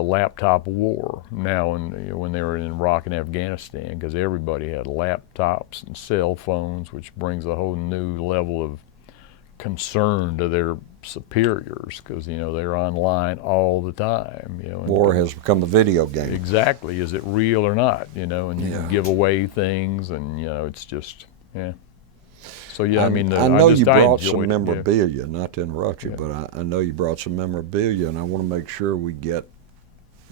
laptop war now. And you know, when they were in Iraq and Afghanistan, because everybody had laptops and cell phones, which brings a whole new level of concern to their superiors, because you know they're online all the time. You know, war has become a video game. Exactly. Is it real or not? You know, and you can give away things, and you know, it's just So yeah, I mean, I know you brought some memorabilia. Not to interrupt you, but I know you brought some memorabilia, and I want to make sure we get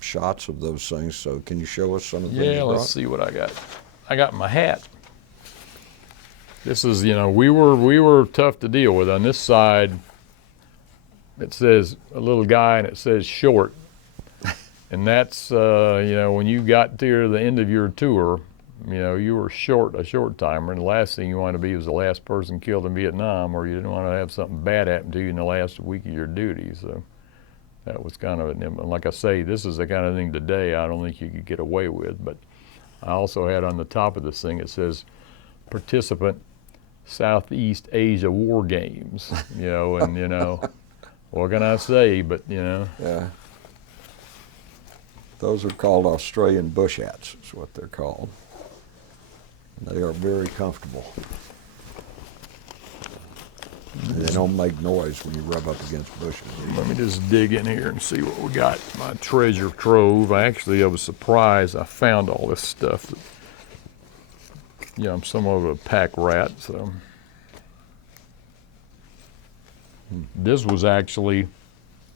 shots of those things. So can you show us some of the things you brought? Let's see what I got. I got my hat. This is, you know, we were tough to deal with. On this side, it says a little guy, and it says short, and that's you know, when you got to the end of your tour, you know, you were a short timer, and the last thing you want to be was the last person killed in Vietnam, or you didn't want to have something bad happen to you in the last week of your duty. So that was kind of like I say, this is the kind of thing today I don't think you could get away with. But I also had on the top of this thing, it says, participant, Southeast Asia War Games, you know, and you know, what can I say, but you know. Yeah. Those are called Australian bush hats, is what they're called. They are very comfortable. They don't make noise when you rub up against bushes. Let me just dig in here and see what we got. My treasure trove. I was surprised I found all this stuff. I'm somewhat of a pack rat, so. This was actually,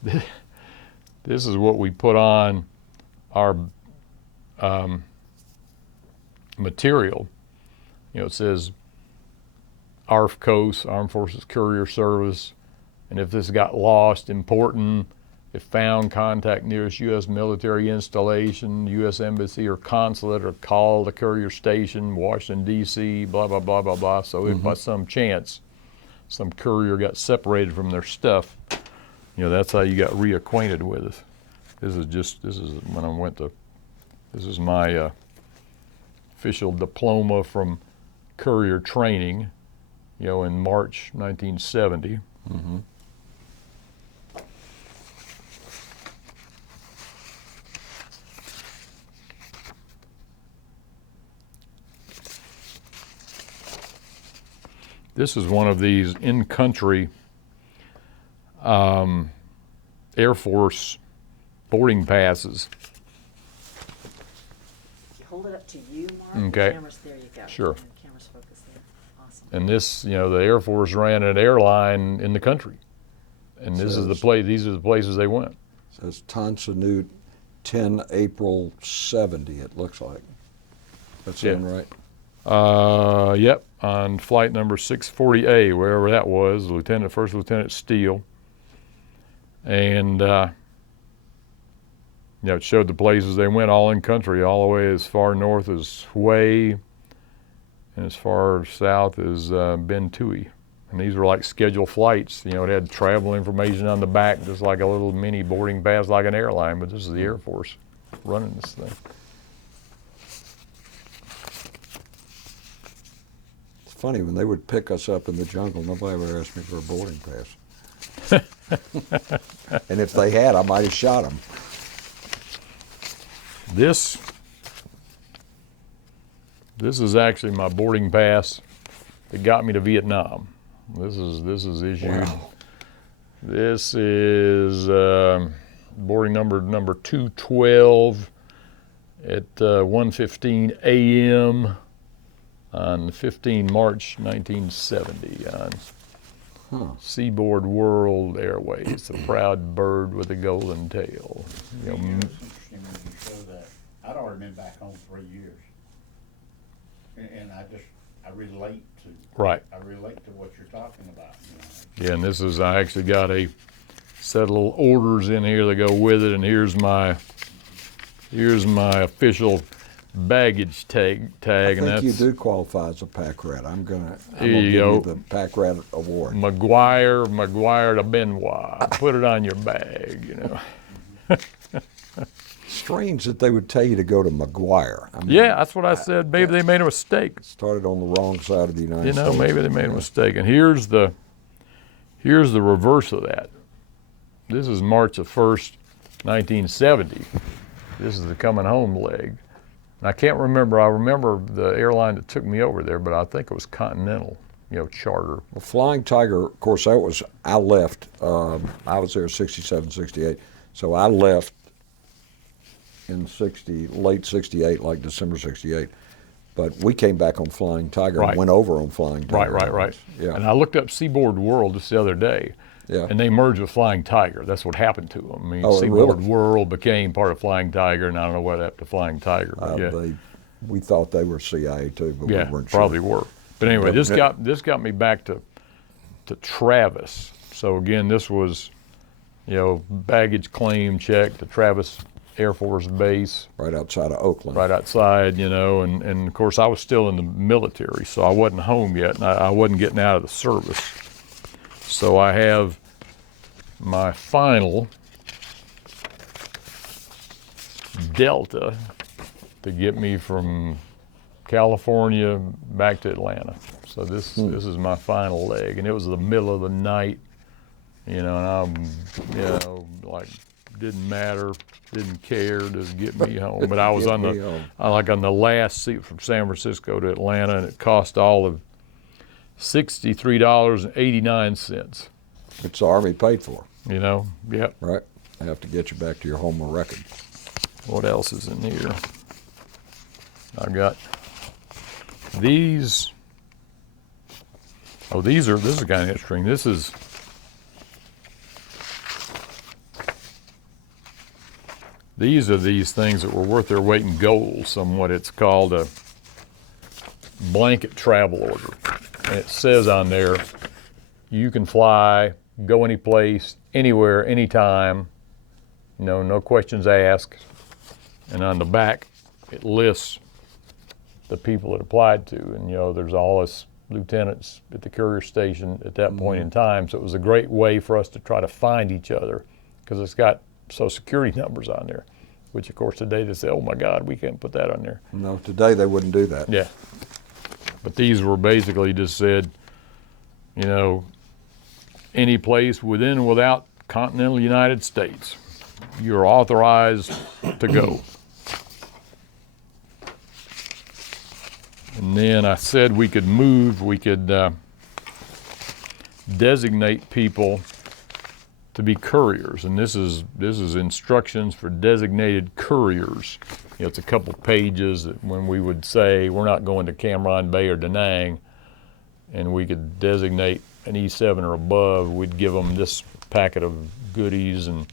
this is what we put on our material. You know, it says ARFCOS, Armed Forces Courier Service, and if this got lost, important, if found, contact nearest U.S. military installation, U.S. embassy or consulate, or call the courier station, Washington, D.C., blah, blah, blah, blah, blah. So if by some chance some courier got separated from their stuff, you know, that's how you got reacquainted with us. This is when I went to, this is my official diploma from courier training, you know, in March 1970. This is one of these in-country Air Force boarding passes. Hold it up to you, Mark. Okay. The camera's, there you go. Sure. The camera's focused there. Awesome. And this, you know, the Air Force ran an airline in the country, and this is the place. These are the places they went. It says Nhut, 10 April 70. It looks like. That's sound right? Yep. On flight number 640A, wherever that was, First Lieutenant Steele, and you know, it showed the places they went all in country, all the way as far north as Hue and as far south as Ben Tui. And these were like scheduled flights. You know, it had travel information on the back, just like a little mini boarding pass like an airline, but this is the Air Force running this thing. It's funny, when they would pick us up in the jungle, nobody ever asked me for a boarding pass. And if they had, I might have shot them. This This is actually my boarding pass that got me to Vietnam. This is issued. Wow. This is boarding number 212 at 1:15 a.m. on 15 March 1970 on Seaboard World Airways, the proud bird with a golden tail. You know, It's interesting when you show that. I'd already been back home 3 years. And I relate to. right. I relate to what you're talking about. You know. Yeah, and this is, I actually got a set of little orders in here that go with it, and here's my official baggage tag, I and think that's you do qualify as a pack rat. I'm gonna Here give you you go. the pack rat award. McGuire to Benoit. Put it on your bag, you know. Strange that they would tell you to go to McGuire. I mean, Yeah, that's what I said. Maybe they made a mistake. started on the wrong side of the United You know, States. maybe they made a mistake. And here's the reverse of that. This is March the 1st, 1970. This is the coming home leg. And I can't remember. I remember the airline that took me over there, but I think it was Continental, you know, charter. Well, Flying Tiger, of course, I left. I was there 67, 68. So I left in late 68, like December 68. But we came back on Flying Tiger Right. and went over on Flying Tiger. Right. Yeah. And I looked up Seaboard World just the other day. Yeah. And they merged with Flying Tiger. That's what happened to them. I mean, Oh, Seaboard really? World became part of Flying Tiger, and I don't know what happened to Flying Tiger. But yeah, we thought they were CIA too, but yeah, we weren't probably sure. were. But anyway, this Yeah. got me back to Travis. So again, this was, you know, baggage claim check to Travis Air Force Base, Right outside of Oakland. right outside, you know, and of course I was still in the military, so I wasn't home yet, and I wasn't getting out of the service. So I have my final Delta to get me from California back to Atlanta. So this is my final leg, and it was the middle of the night, you know, and I'm, you know, like didn't matter, didn't care, just get me home. But I was Get on me the home. on the last seat from San Francisco to Atlanta, and it cost all of $63.89. Which the Army paid for, You know, yep. right? They have to get you back to your home of record. What else is in here? I've got these. Oh, this is kind of interesting. These are these things that were worth their weight in gold somewhat. It's called a blanket travel order. And it says on there, you can fly, go any place, anywhere, anytime, no questions asked. And on the back, it lists the people it applied to. And, you know, there's all us lieutenants at the courier station at that point in time. So it was a great way for us to try to find each other, because it's got Social Security numbers on there, which of course today they say, oh my God, we can't put that on there. No, today they wouldn't do that. Yeah. But these were basically just said, you know, any place within and without continental United States, you're authorized to go. And then I said we could designate people to be couriers, and this is instructions for designated couriers. You know, it's a couple pages that when we would say we're not going to Cam Ranh Bay or DaNang, and we could designate an E7 or above, we'd give them this packet of goodies and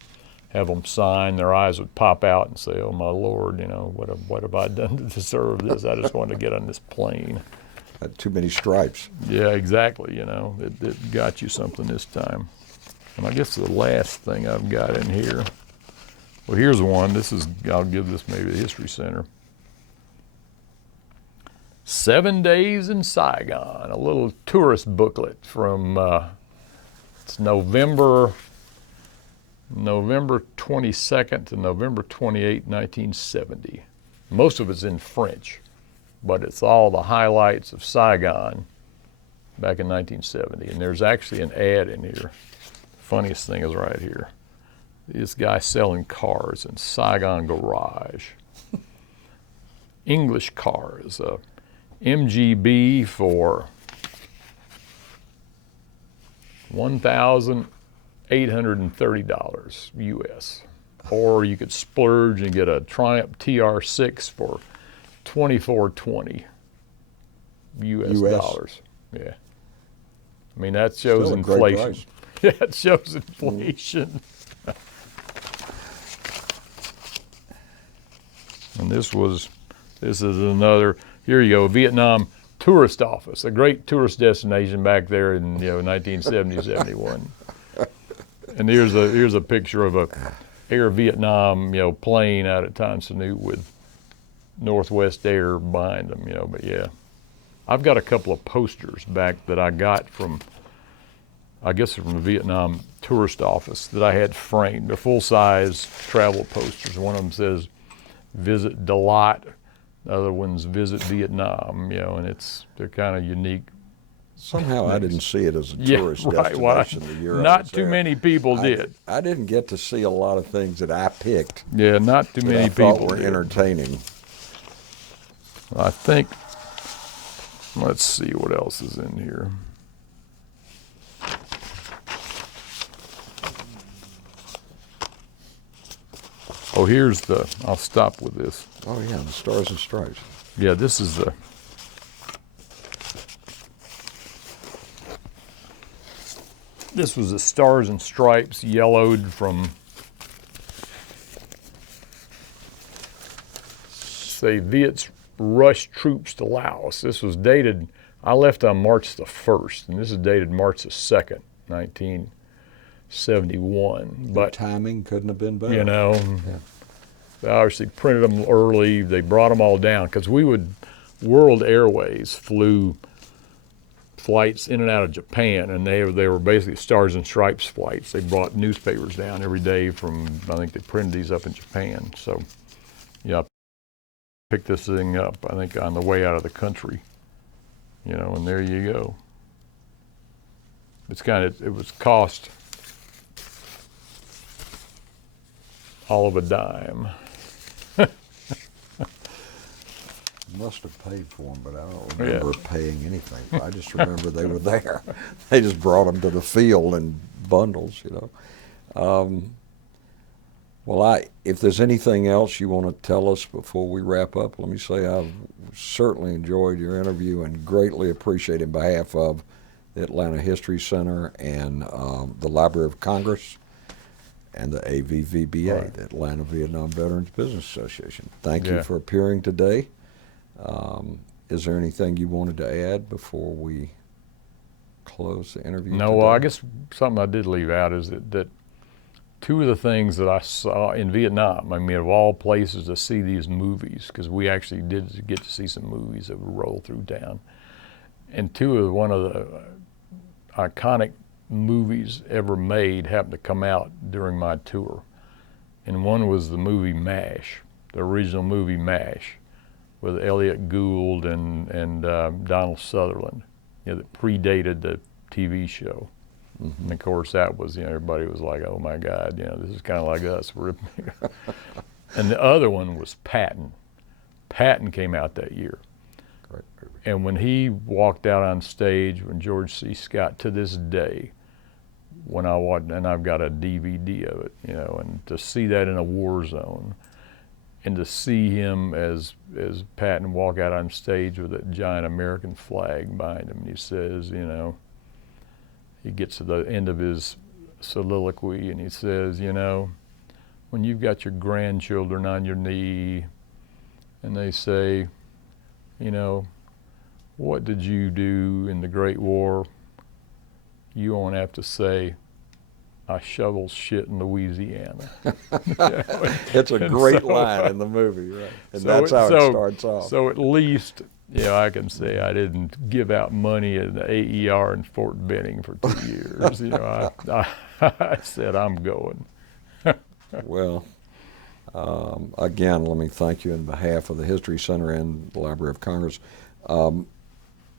have them sign. Their eyes would pop out and say, "Oh my Lord, you know, what have I done to deserve this? I just wanted to get on this plane." Had too many stripes. Yeah, exactly. You know, it got you something this time. And I guess the last thing I've got in here, well, here's one. I'll give this maybe the History Center. 7 Days in Saigon, a little tourist booklet from, it's November 22nd to November 28, 1970. Most of it's in French, but it's all the highlights of Saigon back in 1970. And there's actually an ad in here. Funniest thing is right here. This guy selling cars in Saigon garage. English cars. MGB for $1,830 US. Or you could splurge and get a Triumph TR6 for $2,420 US dollars. Yeah. I mean, that shows Still a great inflation. price. Yeah, it shows inflation. And this is another, here you go, Vietnam tourist office, a great tourist destination back there in 1970, 71. And here's a picture of a Air Vietnam plane out at Tan Son Nhut with Northwest Air behind them, but yeah. I've got a couple of posters back that I got from, I guess from the Vietnam tourist office that I had framed. They're full-size travel posters. One of them says, "Visit Dalat." The other one's "Visit Vietnam," and they're kind of unique. Somehow I didn't see it as a Yeah, tourist right. Well, destination the year I not was too there. many people did. I didn't get to see a lot of things that I picked Yeah, not too that many I thought people were did. entertaining. I think, let's see what else is in here. Oh, here's I'll stop with this. Oh yeah, the Stars and Stripes. Yeah, this is this was the Stars and Stripes yellowed from, say, Viet's rushed troops to Laos. This was dated, I left on March the 1st, and this is dated March the 2nd, 1971. The But, timing couldn't have been better. they obviously printed them early. They brought them all down because World Airways flew flights in and out of Japan, and they were basically Stars and Stripes flights. They brought newspapers down every day from, I think they printed these up in Japan. So, yeah, I picked this thing up, I think, on the way out of the country, and there you go. It was cost all of a dime. Must have paid for them, but I don't remember paying anything. I just remember they were there. They just brought them to the field in bundles, Well, if there's anything else you want to tell us before we wrap up, let me say I've certainly enjoyed your interview and greatly appreciate in behalf of the Atlanta History Center and the Library of Congress and the AVVBA, Right. the Atlanta Vietnam Veterans Business Association. Thank Yeah. you for appearing today. Is there anything you wanted to add before we close the interview No, today? well, I guess something I did leave out is that two of the things that I saw in Vietnam, I mean, of all places to see these movies, because we actually did get to see some movies that would roll through town, and one of the iconic movies ever made happened to come out during my tour, and one was the movie MASH, the original movie MASH, with Elliot Gould and Donald Sutherland, that predated the TV show. Mm-hmm. And of course, that was, everybody was like, "Oh my God, this is kind of like us." And the other one was Patton. Patton came out that year. Great. And when he walked out on stage, when George C. Scott, to this day, when I watched, and I've got a DVD of it, and to see that in a war zone, and to see him as Patton walk out on stage with that giant American flag behind him, and he says, he gets to the end of his soliloquy and he says, when you've got your grandchildren on your knee and they say, what did you do in the Great War? You won't have to say, I shovel shit in Louisiana. It's a great so, line in the movie, right? And so that's how it starts off. So at least, I can say I didn't give out money at the AER in Fort Benning for 2 years. I said, I'm going. Well, again, let me thank you on behalf of the History Center and the Library of Congress.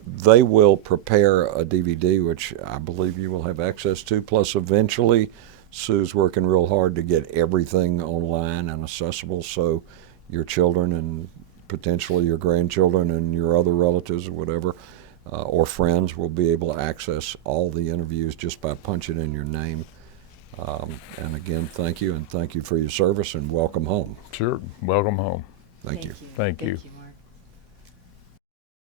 They will prepare a DVD, which I believe you will have access to, plus eventually Sue's working real hard to get everything online and accessible so your children and potentially your grandchildren and your other relatives or whatever, or friends will be able to access all the interviews just by punching in your name. And again, thank you, and thank you for your service, and welcome home. Sure. Welcome home. Thank you. Thank you. Thank you.